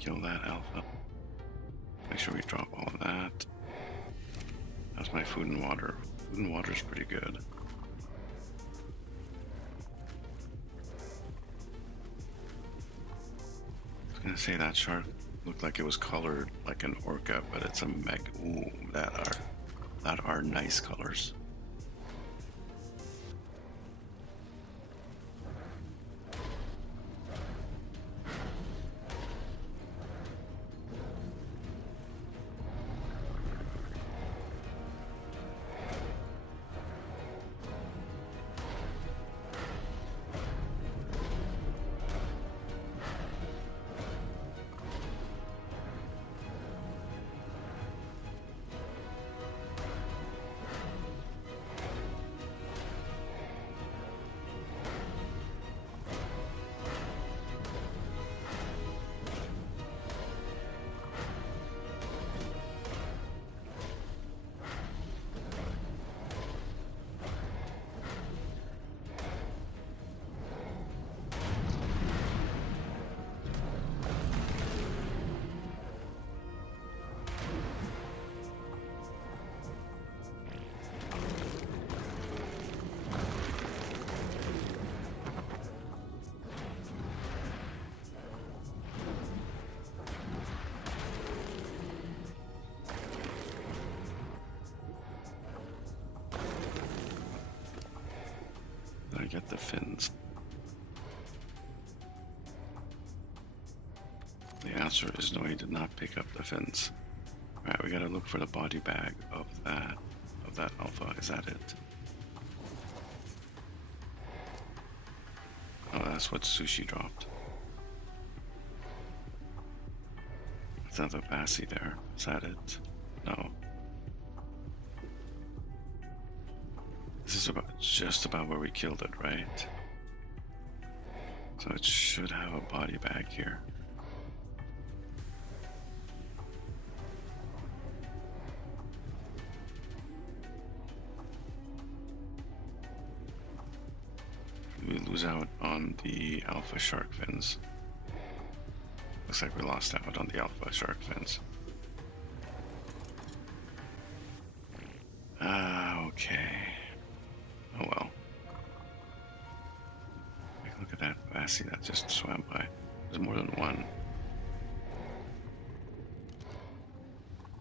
Kill that alpha. Make sure we drop all of that. That's my food and water. Food and water is pretty good. I was gonna say that shark looked like it was colored like an orca, but it's a meg. Ooh, that are nice colors. I get the fins. The answer is no, he did not pick up the fins. Alright, we gotta look for the body bag of that alpha. Is that it? Oh, that's what Sushi dropped. It's another Bassy there. Is that it? No. This is just about where we killed it, right? So it should have a body bag here. We lose out on the alpha shark fins. Looks like we lost out on the alpha shark fins. Okay. Oh well. Look at that Bassy that just swam by. There's more than one.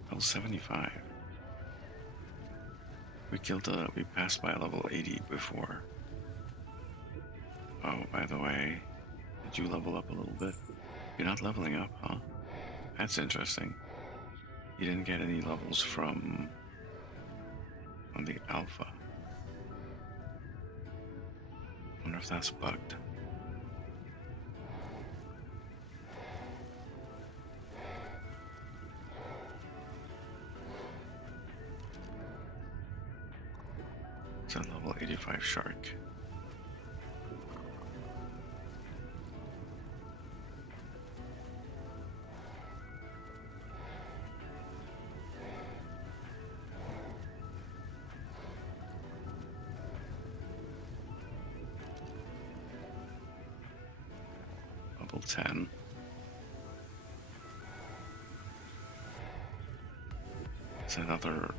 Level 75. We passed by level 80 before. Oh, by the way, Did you level up a little bit? You're not leveling up, huh? That's interesting. You didn't get any levels from the alpha. Wonder if that's bugged. It's a level 85 shark. Level 10.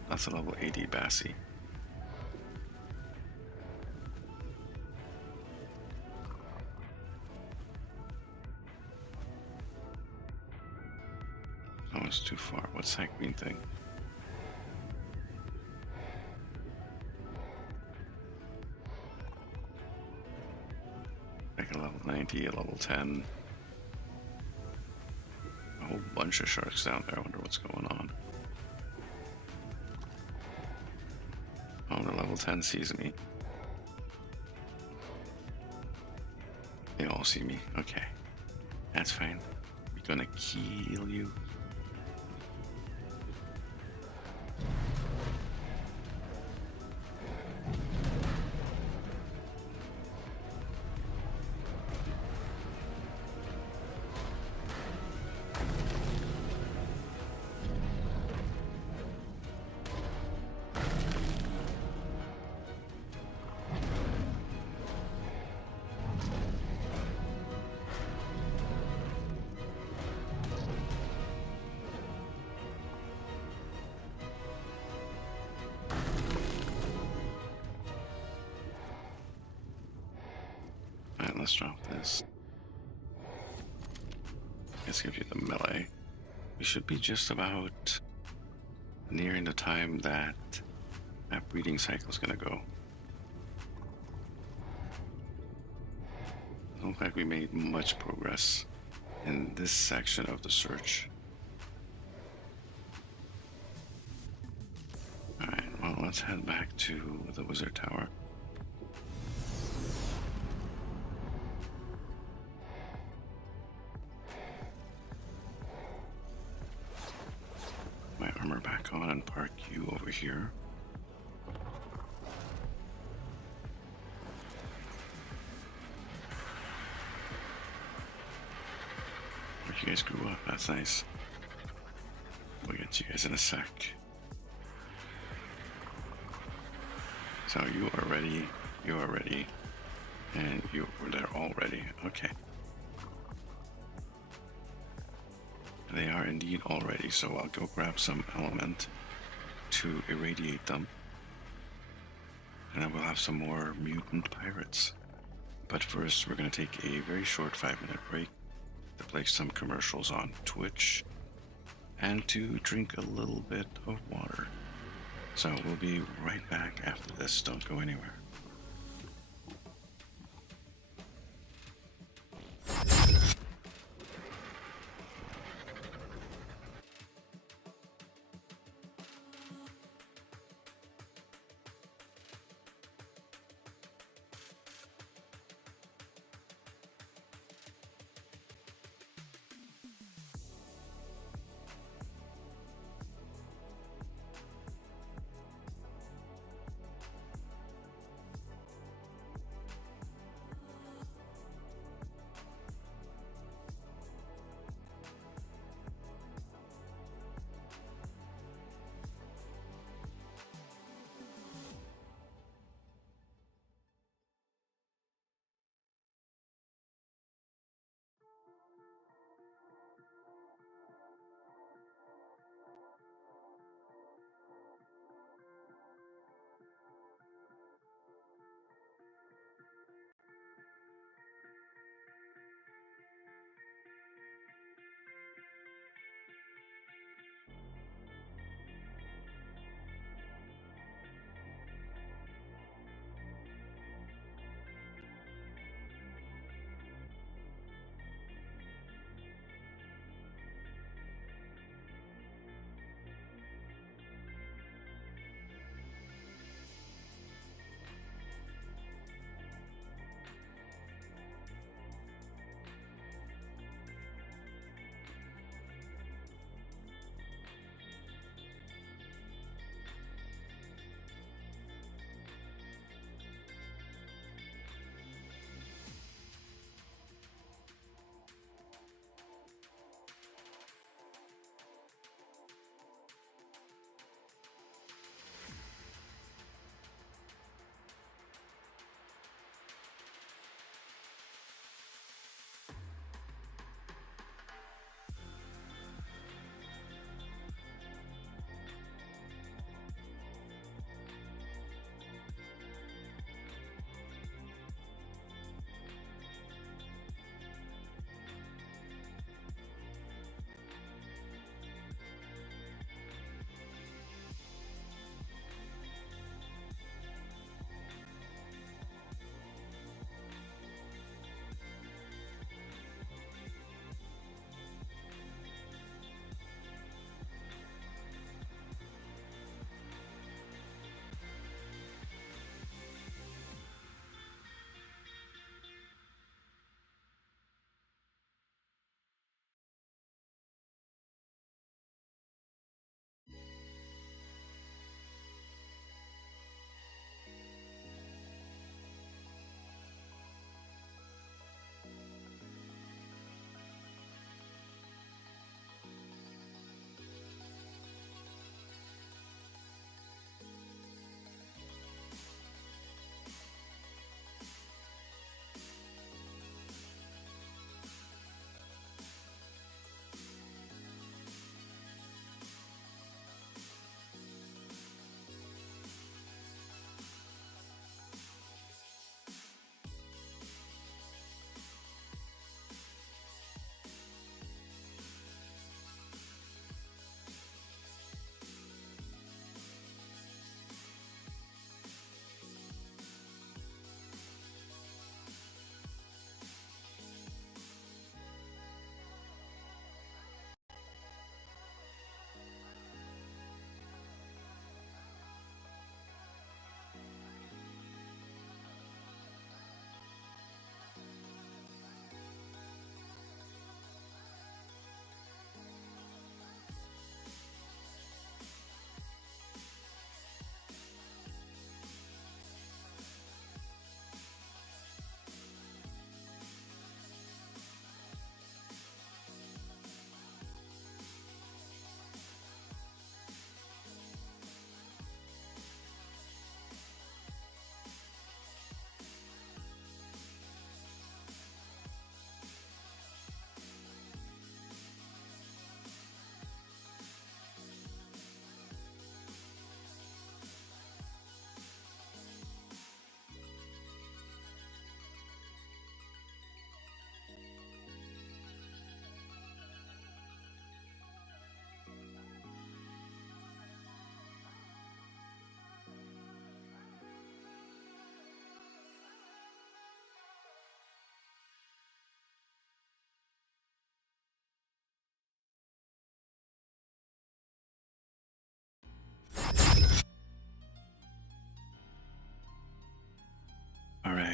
That's a level 80 Bassie. That was too far. What's that green thing? Like a level 90, a level 10. A whole bunch of sharks down there. I wonder what's going on. Oh, the level 10 sees me. They all see me. Okay. That's fine. We're gonna kill you. Alright, let's drop this. Let's give you the melee. We should be just about nearing the time that breeding cycle is gonna go. Doesn't look like we made much progress in this section of the search. Alright, well, let's head back to the wizard tower. My armor back on and park you over here. Where you guys grew up, that's nice. We'll get to you guys in a sec. So you are ready, and you were there already. Okay. They are indeed all ready, so I'll go grab some element to irradiate them. And then we'll have some more mutant pirates. But first, we're going to take a very short 5-minute break to play some commercials on Twitch and to drink a little bit of water. So we'll be right back after this. Don't go anywhere.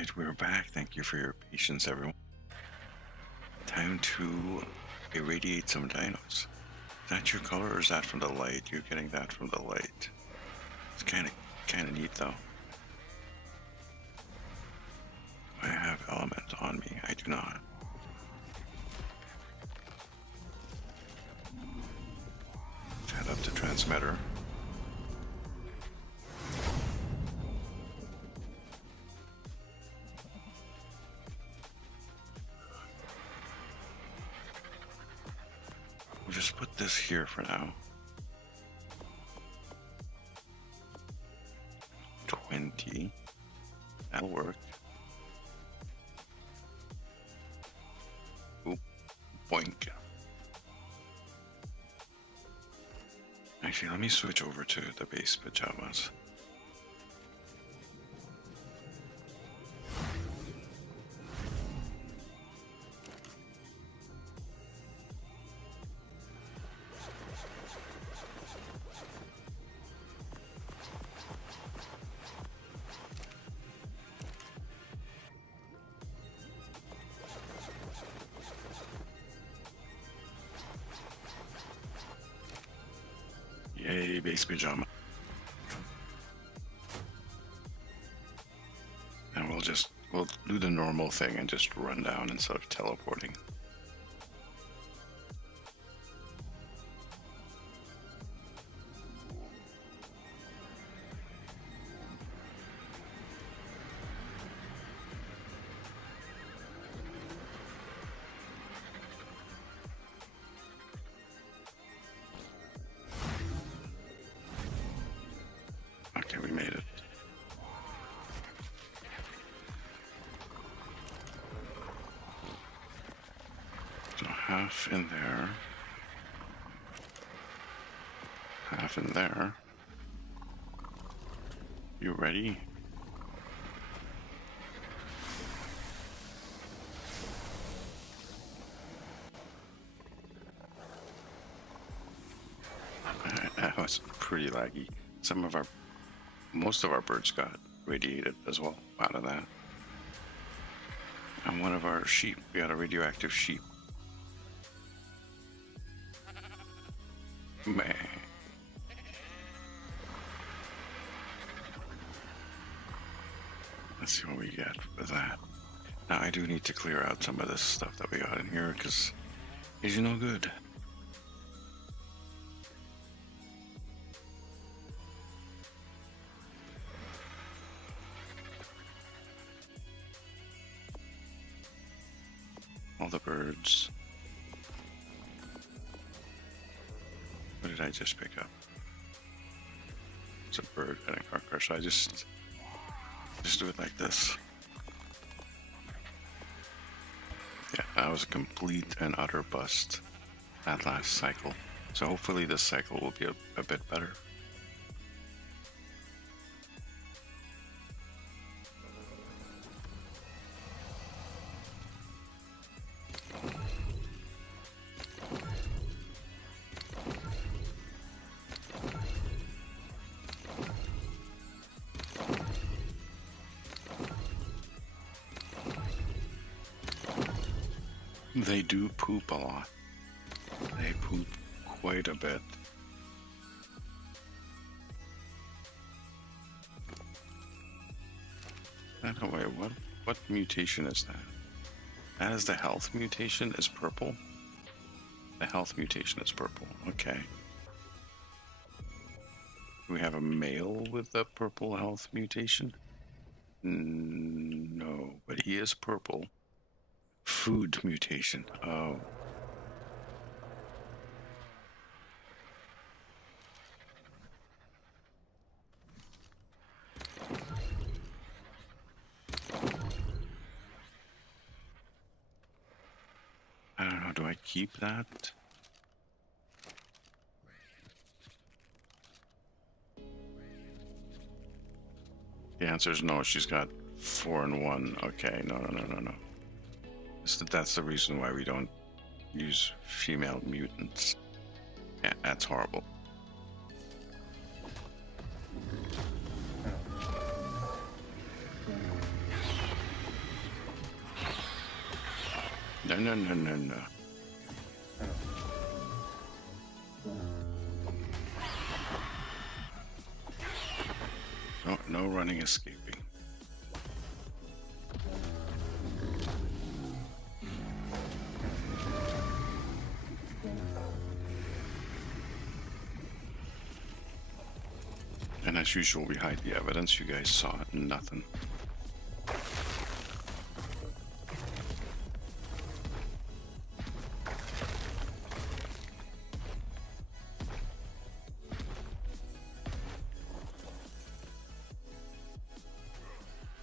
Alright, we're back. Thank you for your patience, everyone. Time to irradiate some dinos. Is that your color or is that from the light? You're getting that from the light. It's kind of neat though. I have element on me. I do not. Head up to transmitter. We'll just put this here for now. 20. That'll work. Oop. Boink. Actually, let me switch over to the base pajamas. Yay, base pajama. And we'll do the normal thing and just run down instead of teleporting. Okay, we made it. So half in there. Half in there. You ready? That was pretty laggy. Most of our birds got radiated as well out of that. And one of our sheep, we got a radioactive sheep. Man. Let's see what we get with that. Now I do need to clear out some of this stuff that we got in here because it's no good. All the birds. What did I just pick up? It's a bird and a car crash. So I just do it like this. Yeah, that was a complete and utter bust that last cycle. So hopefully this cycle will be a bit better. They do poop a lot. They poop quite a bit. No, wait, what mutation is that? That is the health mutation is purple? The health mutation is purple, okay. Do we have a male with a purple health mutation? No, but he is purple. Food mutation. Oh. I don't know, do I keep that? The answer is no, she's got 4 and 1. Okay, no. That's the reason why we don't use female mutants. Yeah, that's horrible. No, no, no, no, no. No, no running, escaping. And as usual, we hide the evidence. You guys saw nothing.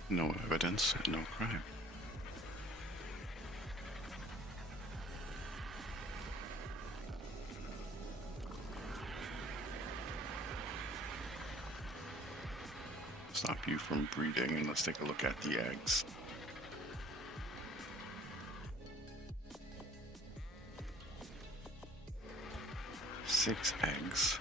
No evidence, no crime. Stop you from breeding, and let's take a look at the eggs. Six eggs.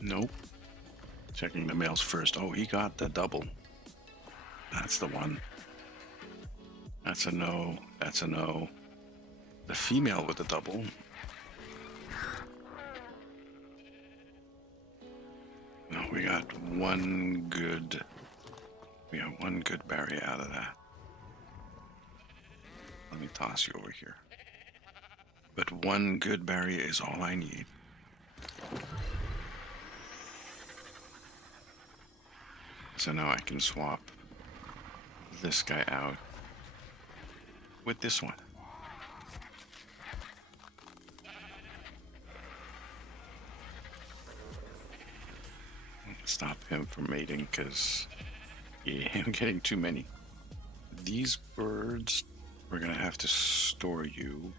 Nope. Checking the males first. Oh, he got the double. That's the one. That's a no. That's a no. The female with the double. No, we got one good. We got one good berry out of that. Let me toss you over here. But one good berry is all I need. So now I can swap this guy out with this one. Stop him from mating because I'm getting too many. These birds, we're gonna have to store you.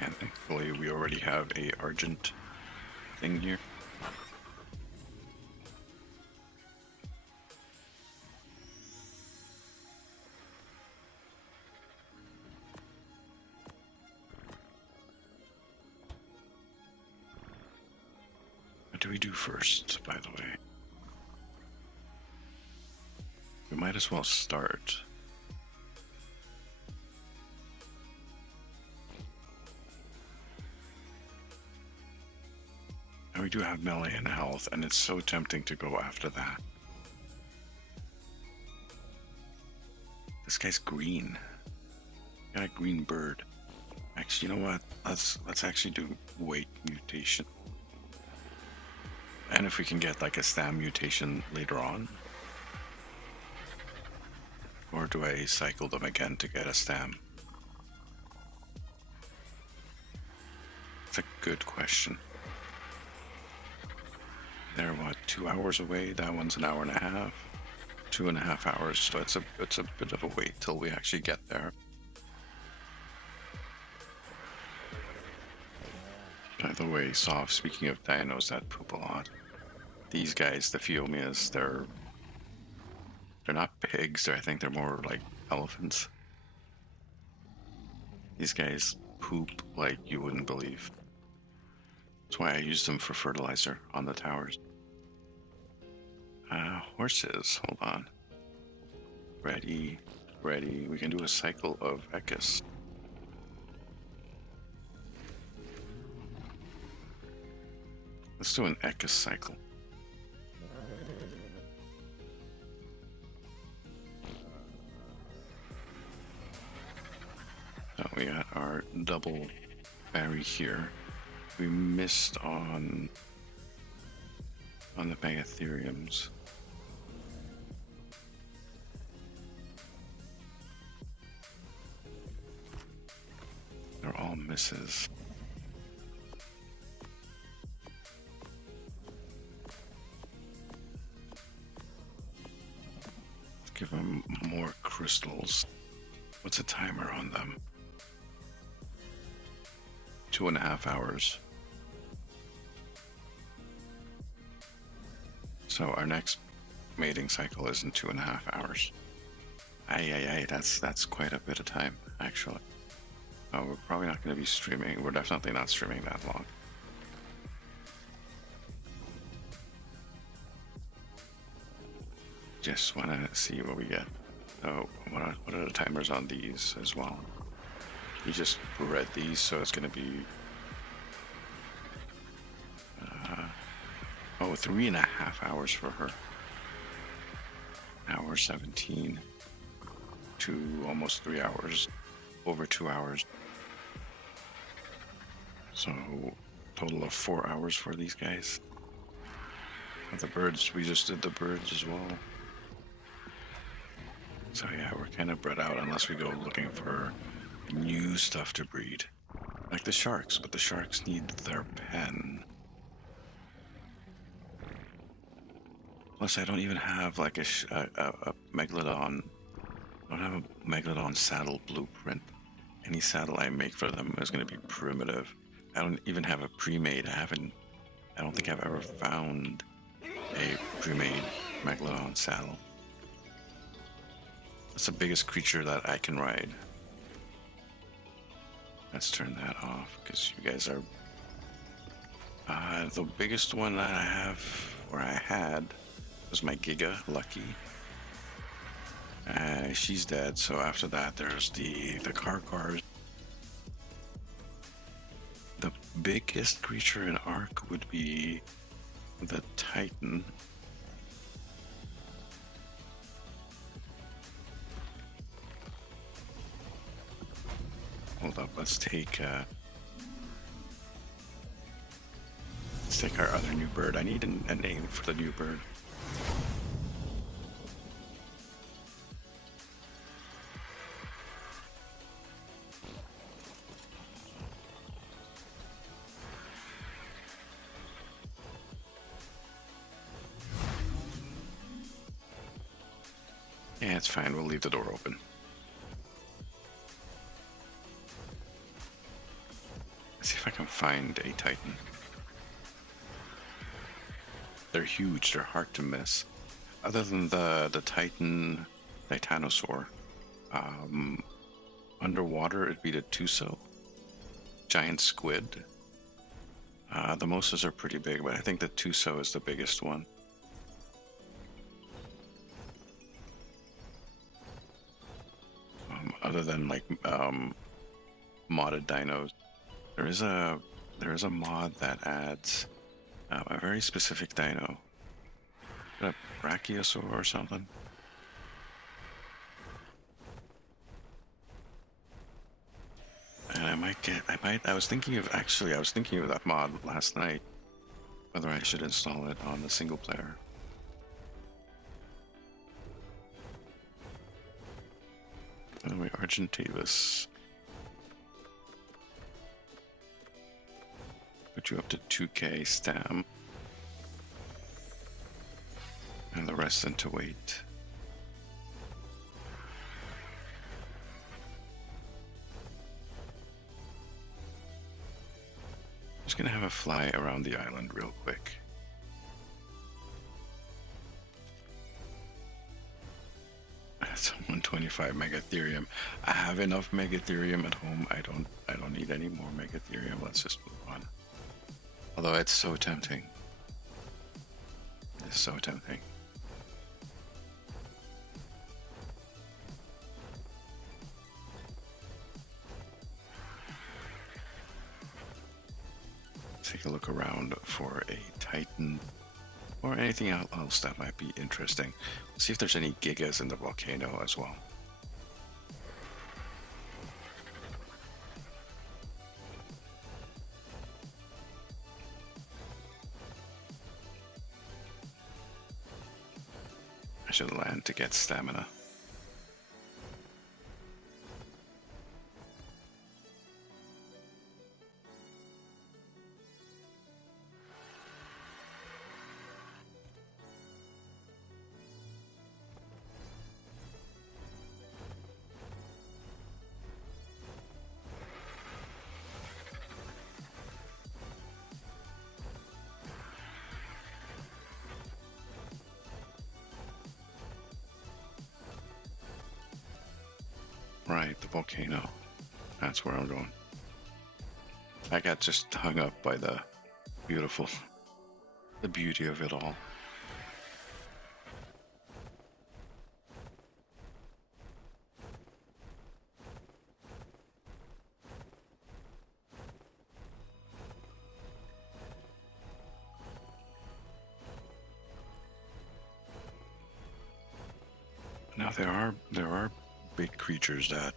And thankfully we already have a Argent thing here. What do we do first, by the way? We might as well start. And we do have melee and health, and it's so tempting to go after that. This guy's green. Got a green bird. Actually, you know what? Let's actually do weight mutation. And if we can get like a stam mutation later on. Or do I cycle them again to get a stam? It's a good question. They're what, 2 hours away? That one's an hour and a half. 2.5 hours, so it's a bit of a wait till we actually get there. By the way, Soft, speaking of dinos that poop a lot, these guys, the Phiomias, they're not pigs. I think they're more like elephants. These guys poop like you wouldn't believe. That's why I used them for fertilizer on the towers. Horses, hold on. Ready. We can do a cycle of Ekis. Let's do an Ekis cycle. So we got our double berry here. We missed on the Megatheriums. They're all misses. Let's give them more crystals. What's a timer on them? 2.5 hours. So our next mating cycle is in 2.5 hours. Aye, that's quite a bit of time, actually. We're probably not going to be streaming. We're definitely not streaming that long. Just want to see what we get. So what are the timers on these as well? You just read these, so it's going to be 3.5 hours for her. Hour 17 to almost 3 hours, over 2 hours. So total of 4 hours for these guys. The birds, we just did the birds as well. So yeah, we're kind of bred out unless we go looking for new stuff to breed. Like the sharks, but the sharks need their pen. Plus, I don't even have like a megalodon. I don't have a megalodon saddle blueprint. Any saddle I make for them is going to be primitive. I don't even have a pre-made. I don't think I've ever found a pre-made megalodon saddle. That's the biggest creature that I can ride. Let's turn that off because you guys are. The biggest one that I have, or I had, was my Giga Lucky. She's dead. So after that, there's the cars. The biggest creature in ARK would be the Titan. Hold up, let's take our other new bird. I need a name for the new bird. Yeah, it's fine. We'll leave the door open. Let's see if I can find a Titan. They're huge. They're hard to miss. Other than the Titanosaur, underwater it'd be the Tuso, giant squid. The Mosas are pretty big, but I think the Tuso is the biggest one. Other than like modded dinos, there is a mod that adds a very specific dino, a brachiosaur or something. And I was thinking of that mod last night, whether I should install it on the single player. Anyway, Argentavis. Put you up to 2k stam. And the rest into weight. Just gonna have a fly around the island real quick. That's 125 megatherium. I have enough megatherium at home. I don't need any more megatherium. Let's just move on. Although it's so tempting. It's so tempting. Take a look around for a Titan or anything else that might be interesting. See if there's any gigas in the volcano as well. I should land to get stamina. Right, the volcano. That's where I'm going. I got just hung up by the beauty of it all. Now there are big creatures that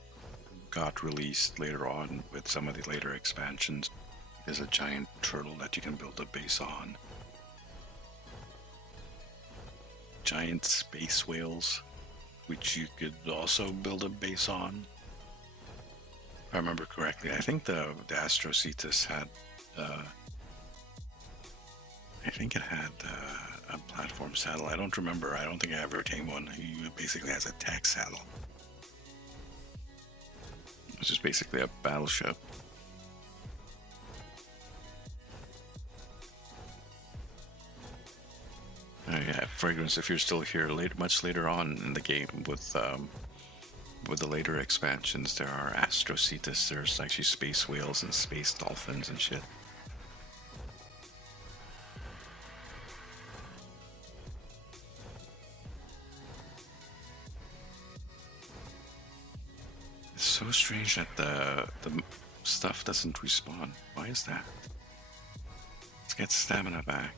got released later on with some of the later expansions. There's a giant turtle that you can build a base on. Giant space whales, which you could also build a base on. If I remember correctly, I think the Astrocetus had, I think it had a platform saddle. I don't remember. I don't think I ever tamed one. He basically has a tech saddle, which is basically a battleship. Yeah, Fragrance, if you're still here, much later on in the game with the later expansions, there are Astrocetus. There's actually space whales and space dolphins and shit. It's so strange that the stuff doesn't respawn. Why is that? Let's get stamina back.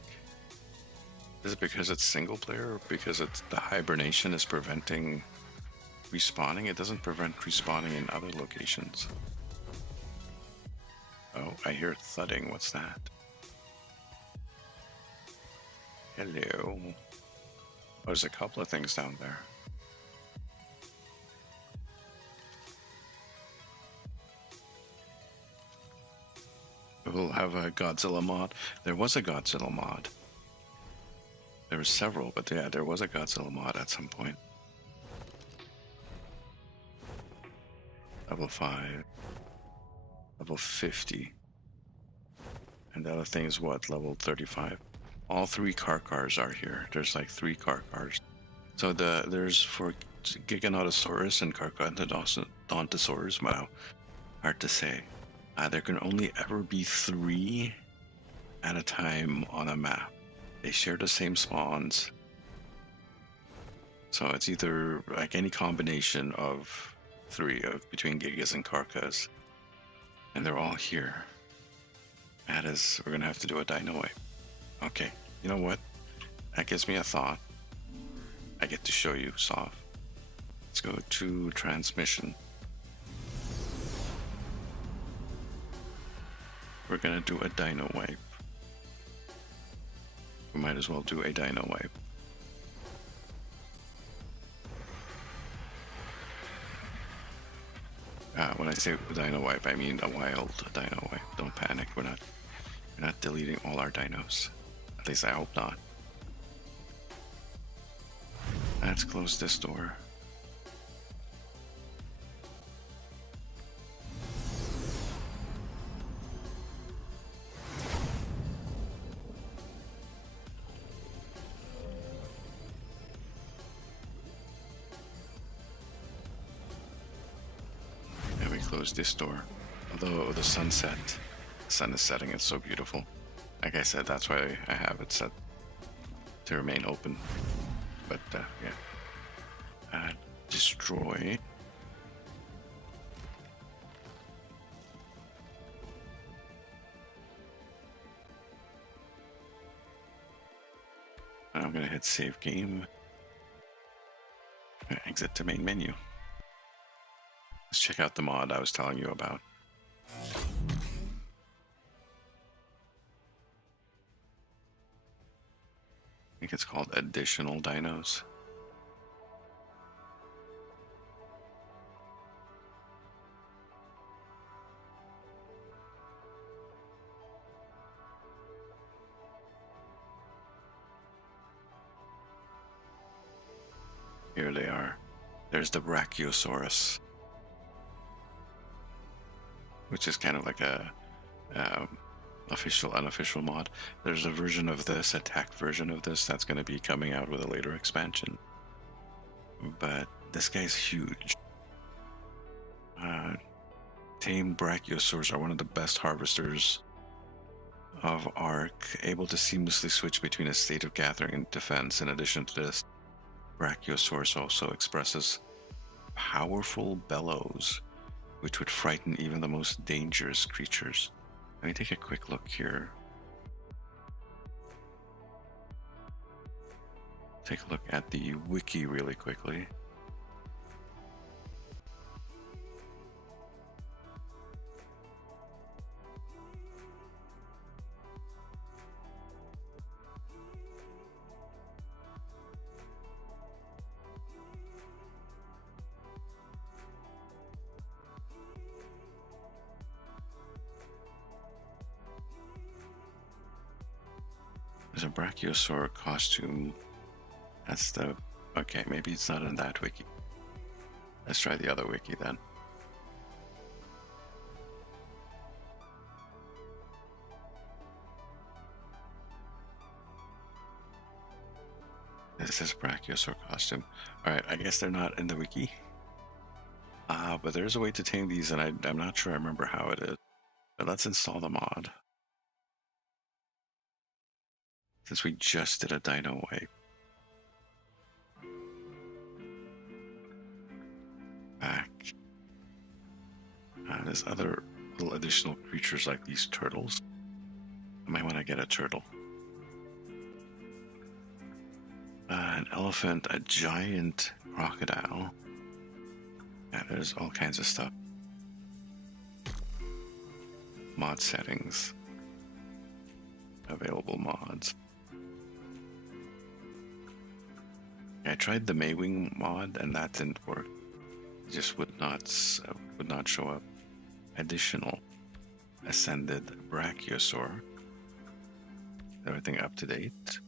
Is it because it's single player or because the hibernation is preventing respawning? It doesn't prevent respawning in other locations. Oh, I hear thudding. What's that? Hello. Oh, there's a couple of things down there. We'll have a Godzilla mod. There was a Godzilla mod. There were several, but yeah, there was a Godzilla mod at some point. Level 5. Level 50. And the other thing is what? Level 35. All 3 car cars are here. There's like 3 car cars. So there's for Giganotosaurus and Carcharodontosaurus. Wow, hard to say. There can only ever be 3 at a time on a map. They share the same spawns. So it's either like any combination of 3 between Gigas and Carcas. And they're all here. That is, we're gonna have to do a dino wipe. Okay, you know what? That gives me a thought. I get to show you, Soft. Let's go to transmission. We're gonna do a dino wipe. We might as well do a dino wipe. When I say dino wipe, I mean a wild dino wipe. Don't panic. We're not deleting all our dinos. At least I hope not. Let's close this door. Close this door. Although the sun is setting, it's so beautiful. Like I said, that's why I have it set to remain open. But yeah. Destroy. And I'm gonna hit save game. Exit to main menu. Let's check out the mod I was telling you about. I think it's called Additional Dinos. Here they are. There's the Brachiosaurus, which is kind of like a official, unofficial mod. There's a version of this, attack version of this, that's going to be coming out with a later expansion. But this guy's huge. Uh, Tame brachiosaurs are one of the best harvesters of ARK, able to seamlessly switch between a state of gathering and defense. In addition to this, brachiosaurus also expresses powerful bellows, which would frighten even the most dangerous creatures. Let me take a quick look here. Take a look at the wiki really quickly. There's a brachiosaur costume. That's the... Okay, maybe it's not in that wiki. Let's try the other wiki then. This is brachiosaur costume. Alright, I guess they're not in the wiki. But there's a way to tame these, and I'm not sure I remember how it is. But let's install the mod. Since we just did a dino wipe. Back. There's other little additional creatures like these turtles. I might want to get a turtle. An elephant, a giant crocodile. Yeah, there's all kinds of stuff. Mod settings. Available mods. I tried the Maywing mod and that didn't work. It just would not show up. Additional ascended brachiosaur. Everything up to date.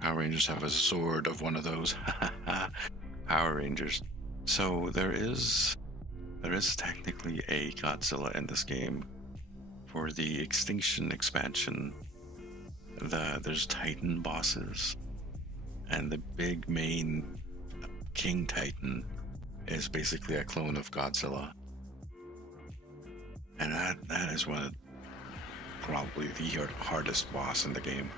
Power Rangers have a sword of one of those. Power Rangers. So there is technically a Godzilla in this game. For the Extinction expansion, there's Titan bosses, and the big main King Titan is basically a clone of Godzilla, and that is one of probably the hardest boss in the game.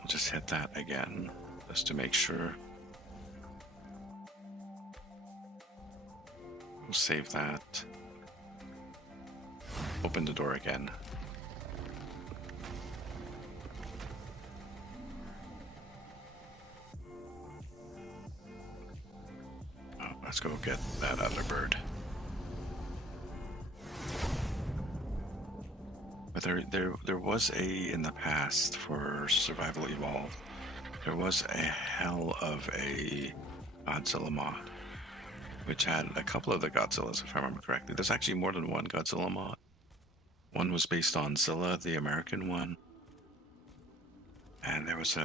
I'll just hit that again just to make sure. We'll save that. Open the door again. Oh, let's go get that other bird. But there was in the past for Survival Evolved, there was a hell of a Godzilla mod, which had a couple of the Godzillas, if I remember correctly. There's actually more than one Godzilla mod. One was based on Zilla, the American one, and there was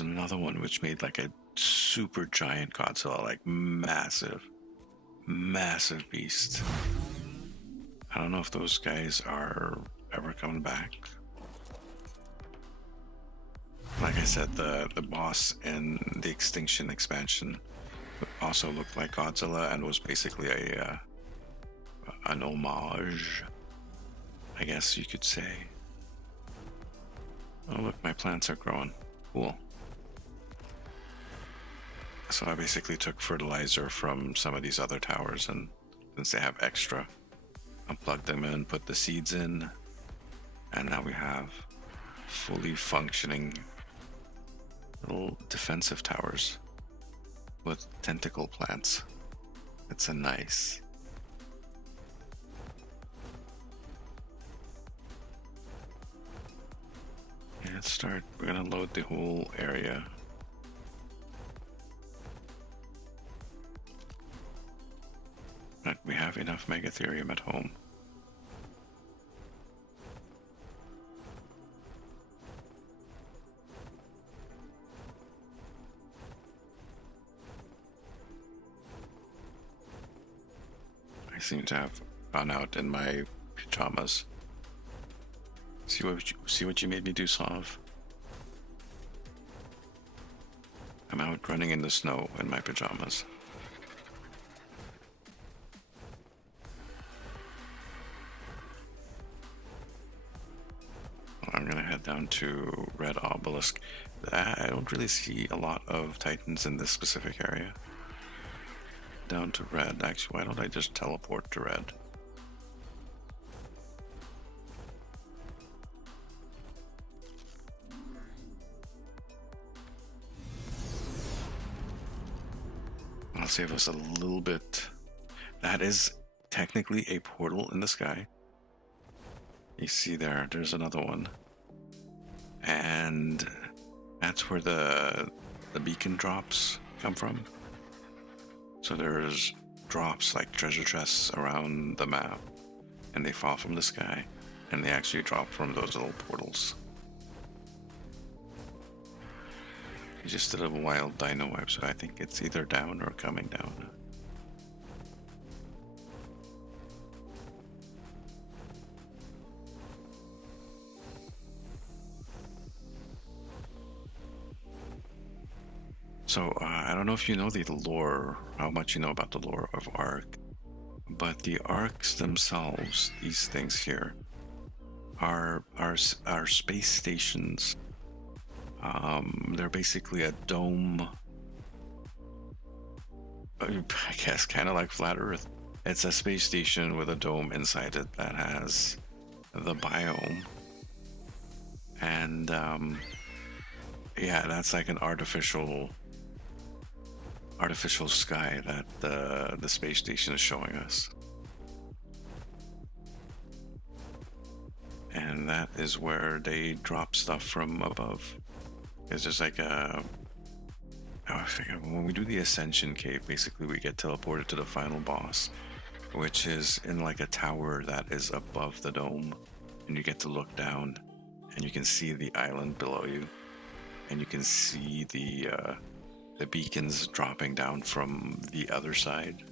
another one which made like a super giant Godzilla, like massive beast. I don't know if those guys are ever coming back. Like I said, the boss in the Extinction expansion also looked like Godzilla and was basically an homage, I guess you could say. Oh look, my plants are growing. Cool. So I basically took fertilizer from some of these other towers, and since they have extra, unplugged them in, put the seeds in, and now we have fully functioning little defensive towers with tentacle plants. It's a nice. Yeah, let's start. We're gonna load the whole area. But we have enough megatherium at home. I seem to have gone out in my pajamas. See what you made me do, Sov? I'm out running in the snow in my pajamas. I'm gonna head down to Red Obelisk. I don't really see a lot of Titans in this specific area. Down to Red. Actually, why don't I just teleport to Red? I'll save us a little bit. That is technically a portal in the sky. You see there's another one. And that's where the beacon drops come from. So there's drops like treasure chests around the map, and they fall from the sky, and they actually drop from those little portals. We just did a wild dino wipe, so I think it's either down or coming down. So I don't know if you know the lore, how much you know about the lore of ARK, but the ARKs themselves, these things here, are space stations. They're basically a dome, I guess, kind of like Flat Earth. It's a space station with a dome inside it that has the biome, and yeah, that's like an artificial sky that the space station is showing us. And that is where they drop stuff from above. It's just like when we do the Ascension Cave, basically we get teleported to the final boss, which is in like a tower that is above the dome, and you get to look down and you can see the island below you, and you can see the beacons dropping down from the other side.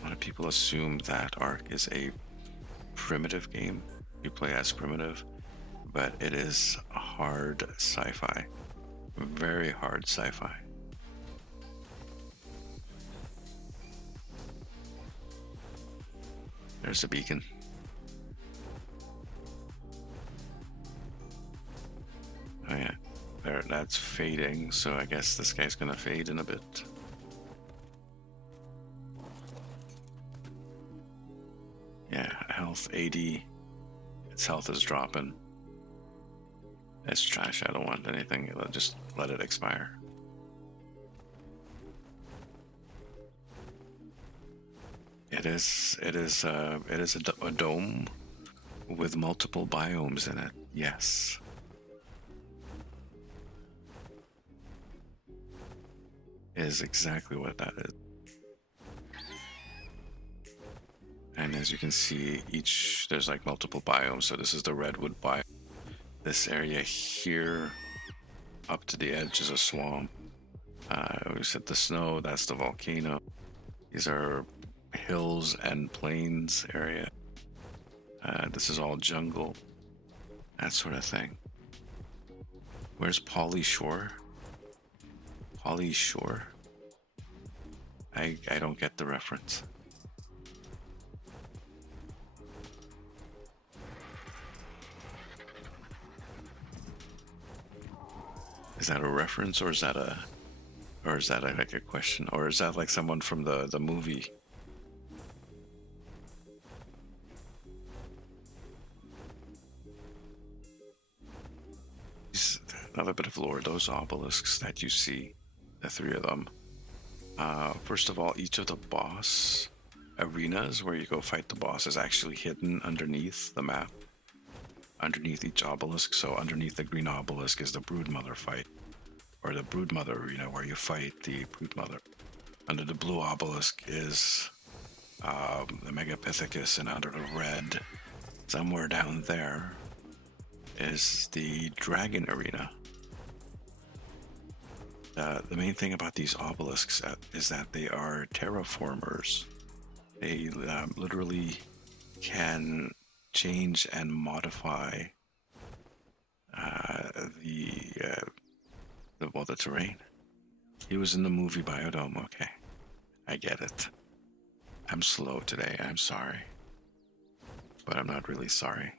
A lot of people assume that ARK is a primitive game. You play as primitive, but it is hard sci-fi. Very hard sci-fi. There's the beacon. Oh yeah, there. That's fading, so I guess this guy's gonna fade in a bit. Yeah, health 80. Its health is dropping. It's trash. I don't want anything. Just let it expire. It is a dome with multiple biomes in it. Yes. Is exactly what that is. And as you can see, there's like multiple biomes. So this is the redwood biome. This area here, up to the edge, is a swamp. We said the snow, that's the volcano. These are hills and plains area. This is all jungle, that sort of thing. Where's Polly Shore? Polly Shore? I don't get the reference. Is that a reference, or is that like a question, or is that like someone from the movie? Another bit of lore. Those obelisks that you see, the three of them. First of all, each of the boss arenas where you go fight the boss is actually hidden underneath the map, underneath each obelisk. So underneath the green obelisk is the Broodmother fight, or the Broodmother arena where you fight the Broodmother. Under the blue obelisk is the Megapithecus, and under the red, somewhere down there, is the Dragon arena. The main thing about these obelisks is that they are terraformers. They literally can change and modify uh, the, uh, the terrain. He was in the movie Biodome. Okay, I get it. I'm slow today. I'm sorry, but I'm not really sorry.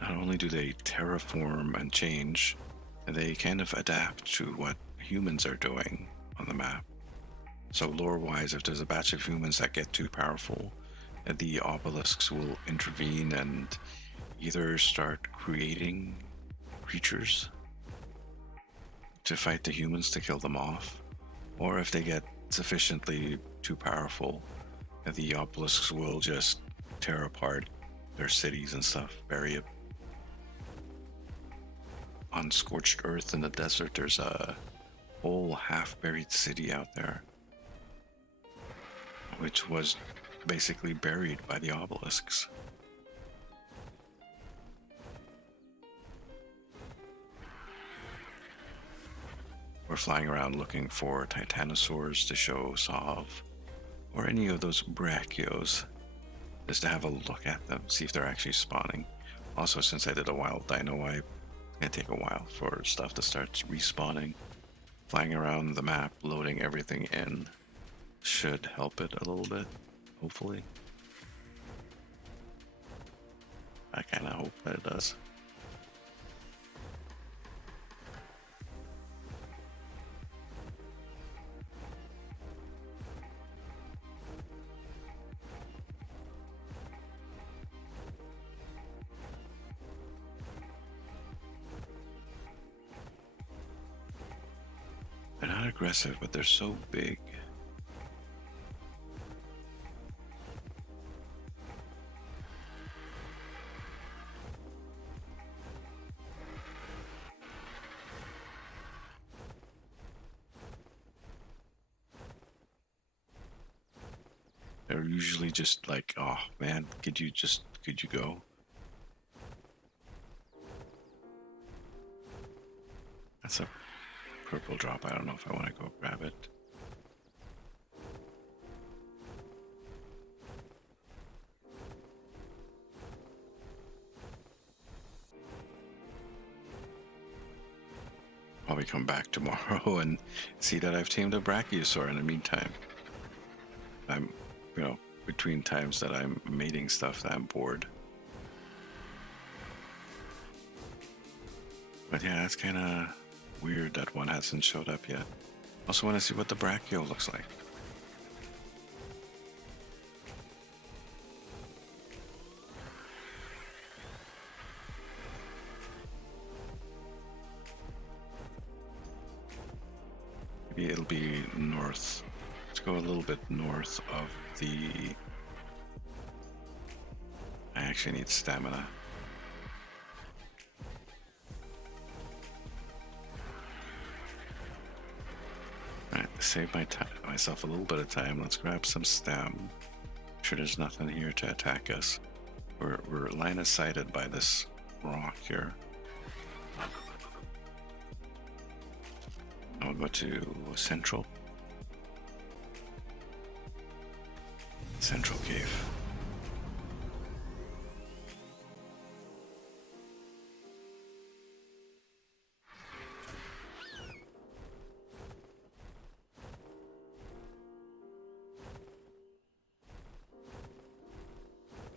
Not only do they terraform and change, they kind of adapt to what humans are doing on the map. So lore-wise, if there's a batch of humans that get too powerful, the obelisks will intervene and either start creating creatures to fight the humans to kill them off, or if they get sufficiently too powerful, the obelisks will just tear apart their cities and stuff, bury it. On scorched earth in the desert, there's a whole half-buried city out there, which was basically buried by the obelisks. We're flying around looking for titanosaurs to show Sov, or any of those brachios, just to have a look at them, see if they're actually spawning. Also, since I did a wild dino wipe, it's gonna take a while for stuff to start respawning. Flying around the map, loading everything in, should help it a little bit, hopefully. I kind of hope that it does. They're not aggressive, but they're so big. They're usually just like, oh man, could you go? That's a purple drop. I don't know if I want to go grab it. Probably come back tomorrow and see that I've tamed a brachiosaur in the meantime. I'm, between times that I'm mating stuff that I'm bored. But yeah, it's kind of weird that one hasn't showed up yet. Also want to see what the brachio looks like. Maybe it'll be north. Let's go a little bit north of the... I actually need stamina. Alright, to save myself a little bit of time, let's grab some stam. I'm sure there's nothing here to attack us. We're line of sighted by this rock here. I'll go to Central Cave.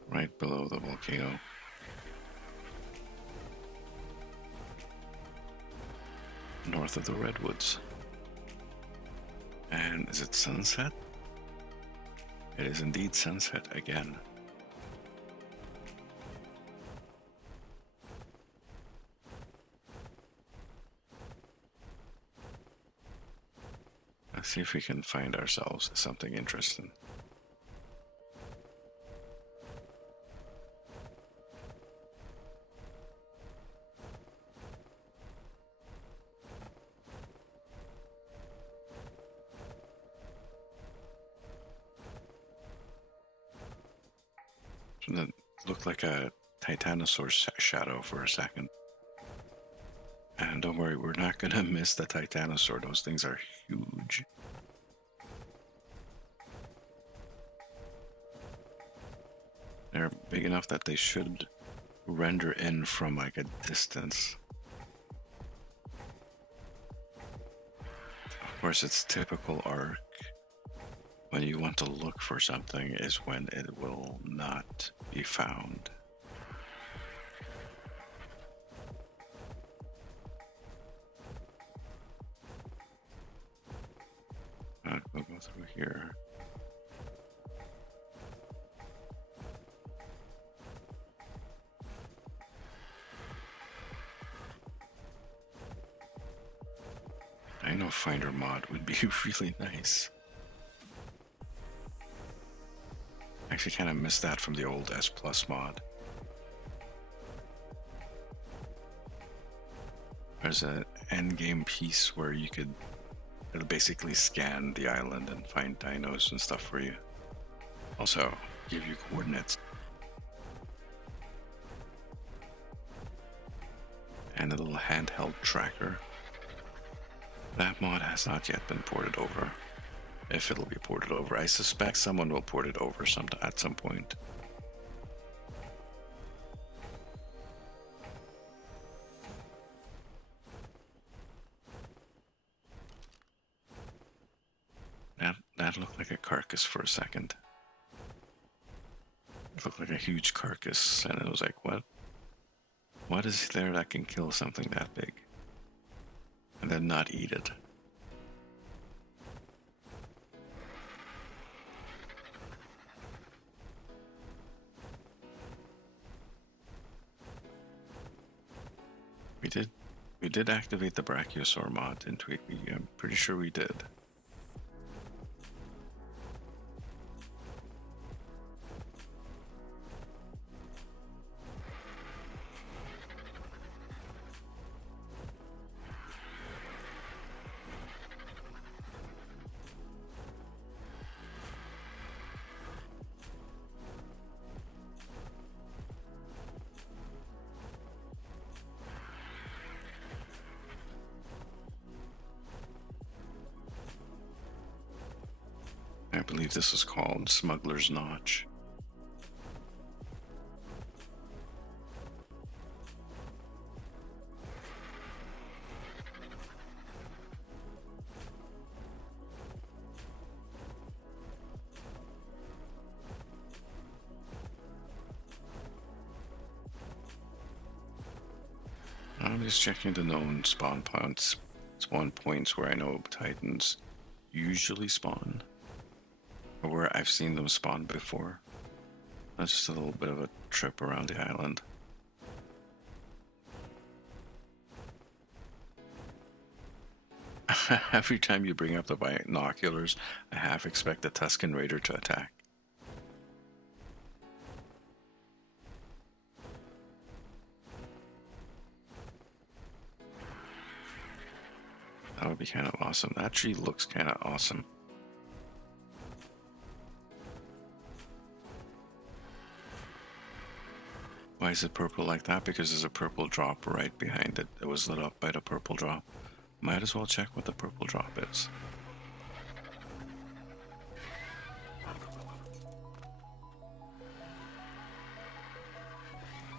Right below the volcano. North of the redwoods. And is it sunset? It is indeed sunset again. Let's see if we can find ourselves something interesting. That looked like a Titanosaur shadow for a second. And don't worry, we're not gonna miss the Titanosaur. Those things are huge. They're big enough that they should render in from like a distance. Of course, it's typical ARK. When you want to look for something is when it will not be found. We'll go through here. I know Finder mod would be really nice. I actually kind of missed that from the old S Plus mod. There's an endgame piece where you could it'll basically scan the island and find dinos and stuff for you. Also, give you coordinates. And a little handheld tracker. That mod has not yet been ported over. If it'll be ported over, I suspect someone will port it over at some point. That looked like a carcass for a second. It looked like a huge carcass, and it was like, what? What is there that can kill something that big? And then not eat it? We did activate the Brachiosaur mod, didn't we? I'm pretty sure we did. I believe this is called Smuggler's Notch. I'm just checking the known spawn points where I know Titans usually spawn, or where I've seen them spawn before. That's just a little bit of a trip around the island. Every time you bring up the binoculars, I half expect the Tusken Raider to attack. That would be kind of awesome. That tree looks kind of awesome. Why is it purple like that? Because there's a purple drop right behind it. It was lit up by the purple drop. Might as well check what the purple drop is.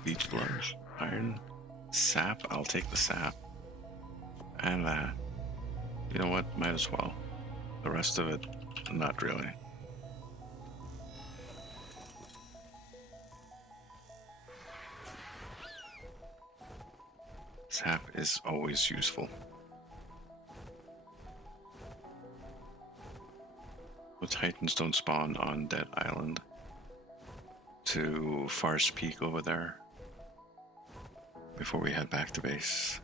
Leech blood, iron, sap. I'll take the sap. And that. You know what? Might as well. The rest of it, not really. Sap is always useful. The Titans don't spawn on Dead Island. To Farce Peak over there. Before we head back to base.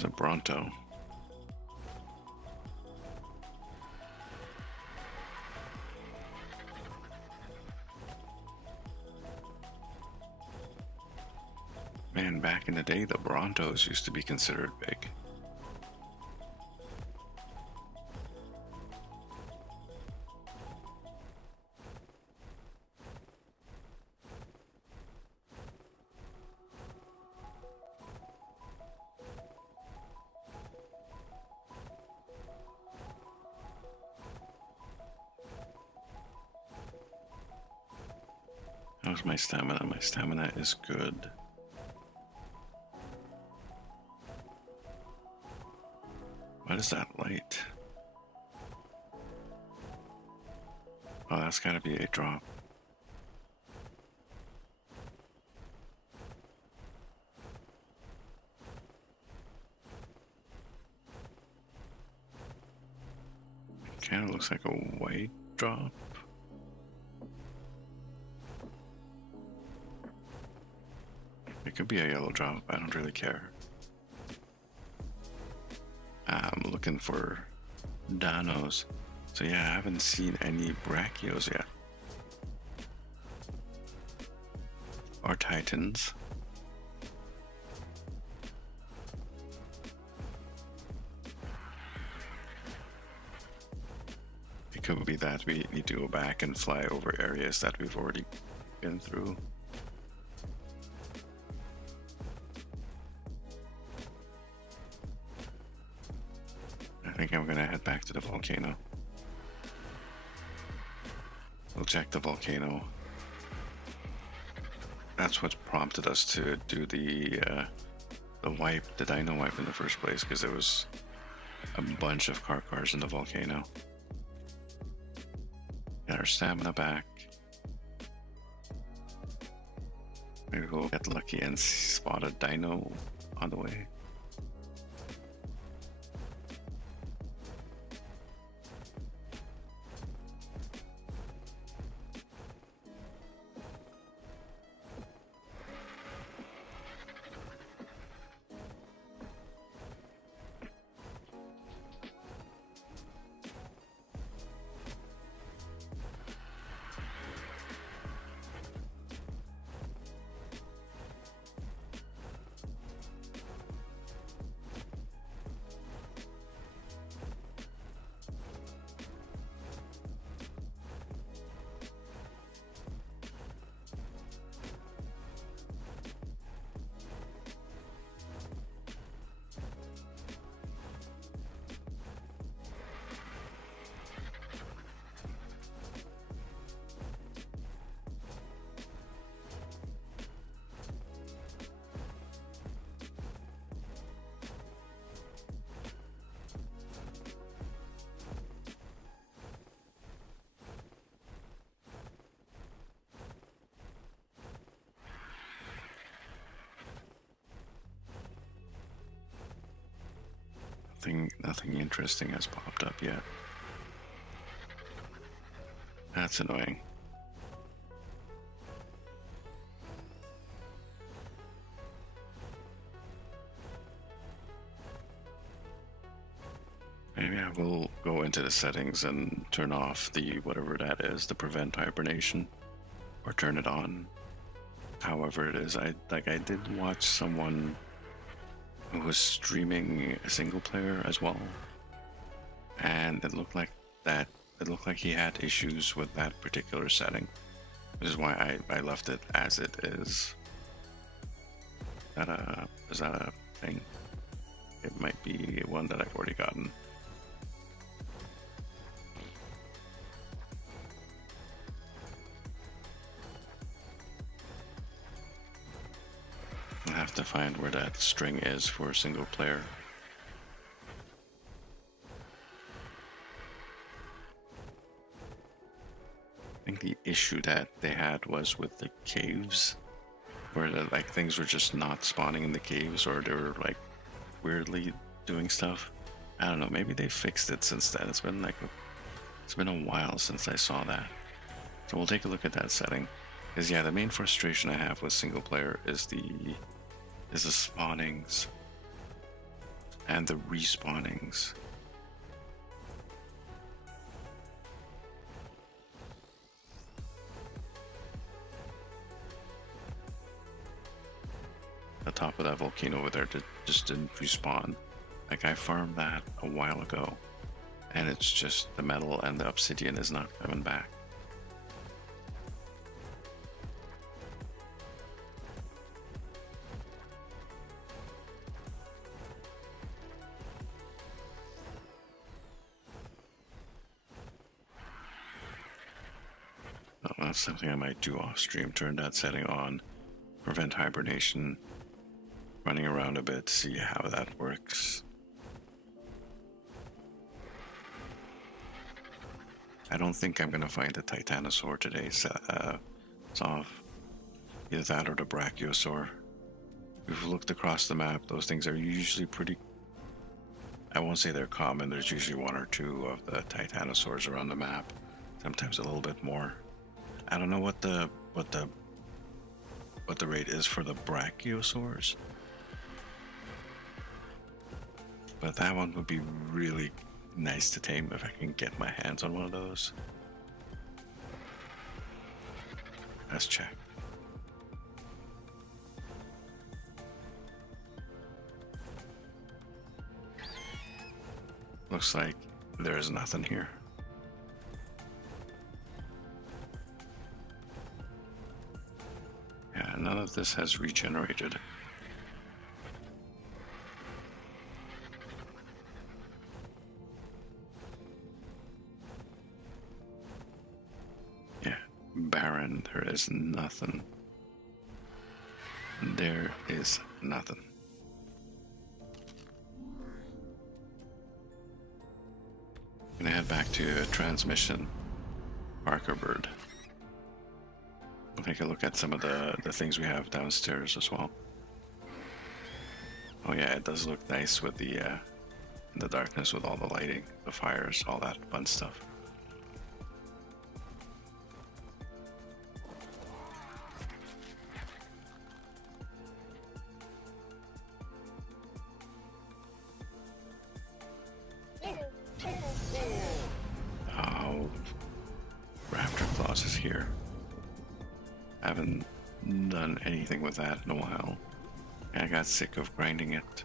There's a Bronto. Man, back in the day, the Brontos used to be considered big. How's my stamina? My stamina is good. What is that light? Oh, that's gotta be a drop. Kinda looks like a white drop. It could be a yellow drop, I don't really care. I'm looking for dinos. So yeah, I haven't seen any brachios yet. Or titans. It could be that we need to go back and fly over areas that we've already been through. I think I'm gonna head back to the volcano. We'll check the volcano. That's what prompted us to do the wipe, the dino wipe in the first place, because there was a bunch of car cars in the volcano. Get our stamina back. Maybe we'll get lucky and spot a dino on the way. Nothing interesting has popped up yet. That's annoying. Maybe I will go into the settings and turn off the whatever that is, the prevent hibernation, or turn it on. However it is, I did watch someone who was streaming a single player as well, and it looked like he had issues with that particular setting, which is why I left it as it is. Is that a thing? It might be one that I've already gotten. I'll have to find where that string is for a single player. I think the issue that they had was with the caves, where like things were just not spawning in the caves, or they were like weirdly doing stuff. I don't know, maybe they fixed it since then. It's been a while since I saw that. So we'll take a look at that setting. Because yeah, the main frustration I have with single player is the spawnings. and the respawnings. The top of that volcano over there just didn't respawn. Like, I farmed that a while ago, and it's just the metal and the obsidian is not coming back. Oh, that's something I might do off stream. Turn that setting on, prevent hibernation, running around a bit, see how that works. I don't think I'm gonna find a titanosaur today, so it's off. Either that or the brachiosaur. We've looked across the map, those things are usually pretty, I won't say they're common, there's usually one or two of the titanosaurs around the map, sometimes a little bit more. I don't know what the rate is for the brachiosaurs, but that one would be really nice to tame if I can get my hands on one of those. Let's check. Looks like there's nothing here. Yeah, none of this has regenerated. Yeah, barren. There is nothing. There is nothing. I'm gonna head back to transmission. Parker bird. We'll take a look at some of the things we have downstairs as well. Oh yeah, it does look nice with the in the darkness with all the lighting, the fires, all that fun stuff. Oh, Raptor Claws is here. Haven't done anything with that in a while. I got sick of grinding it.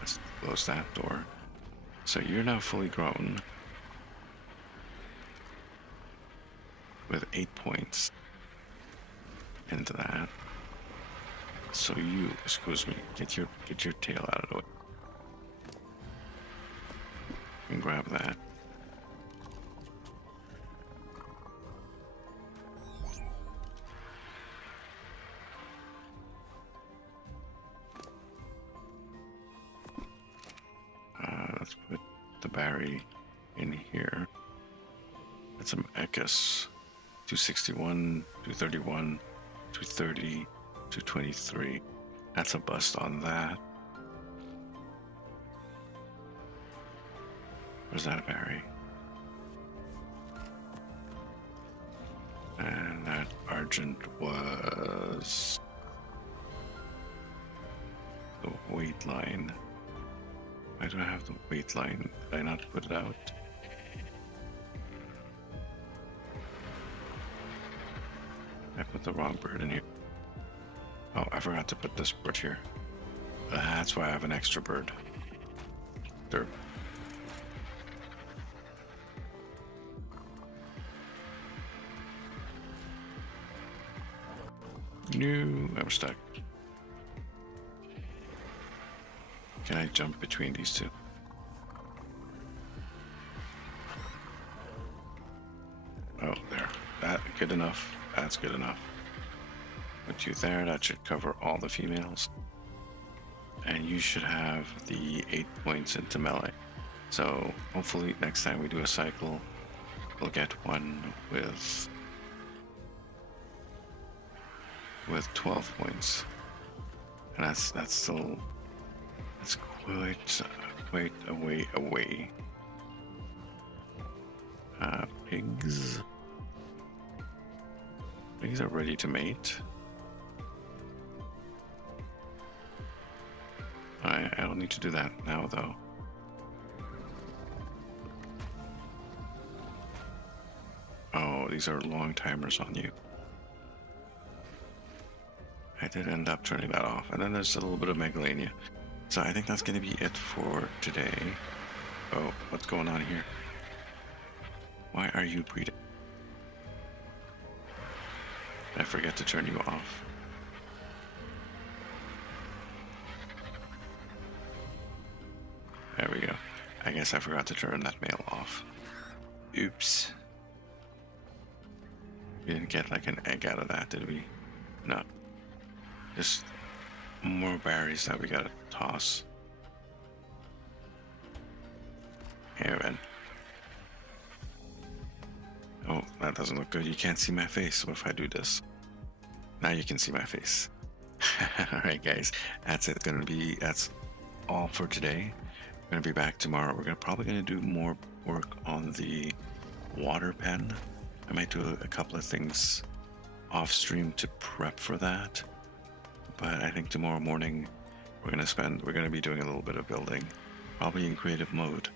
Let's close that door. So you're now fully grown with 8 points into that. So you, excuse me, get your tail out of the way. And grab that. Let's put the Barry in here. That's some Ekis. 261, 231, 230, 223. That's a bust on that. Where's that Barry? And that Argent was the weight line. Why do I have the weight line? Did I not put it out? I put the wrong bird in here. Oh, I forgot to put this bird here. That's why I have an extra bird. There. No, I'm stuck. Can I jump between these two? Oh, there. That good enough. That's good enough. Put you there. That should cover all the females. And you should have the 8 points into melee. So hopefully next time we do a cycle, we'll get one with 12 points. And that's still, that's quite a way away. Pigs. Pigs are ready to mate. I don't need to do that now, though. Oh, these are long timers on you. I did end up turning that off. And then there's a little bit of megalania. So I think that's going to be it for today. Oh, what's going on here? Why are you breeding? I forget to turn you off. There we go. I guess I forgot to turn that male off. Oops. We didn't get like an egg out of that, did we? No. Just more berries that we gotta toss. Here, man. Oh, that doesn't look good. You can't see my face. What if I do this? Now you can see my face. Alright, guys. That's it. That's all for today. We're gonna be back tomorrow. We're probably gonna do more work on the water pen. I might do a couple of things off stream to prep for that. But I think tomorrow morning we're gonna be doing a little bit of building, probably in creative mode.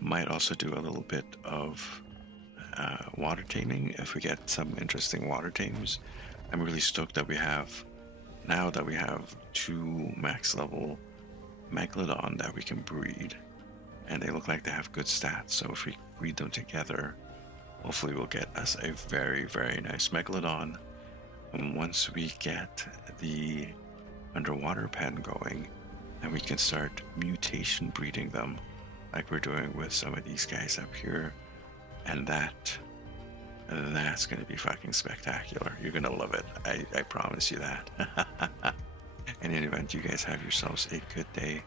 Might also do a little bit of water taming if we get some interesting water tames. I'm really stoked that we have 2 max level Megalodon that we can breed, and they look like they have good stats. So if we breed them together, hopefully we'll get us a very, very nice Megalodon. And once we get the underwater pen going, then we can start mutation breeding them like we're doing with some of these guys up here. And that's going to be fucking spectacular. You're going to love it. I promise you that. In any event, you guys have yourselves a good day.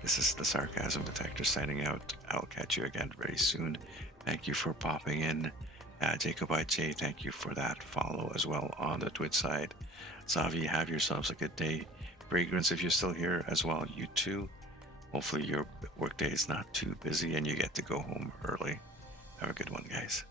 This is the Sarcasm Detector signing out. I'll catch you again very soon. Thank you for popping in. Jacob IJ, thank you for that follow as well on the Twitch side. Savi, have yourselves a good day. Fragrance, if you're still here as well, you too. Hopefully your workday is not too busy and you get to go home early. Have a good one, guys.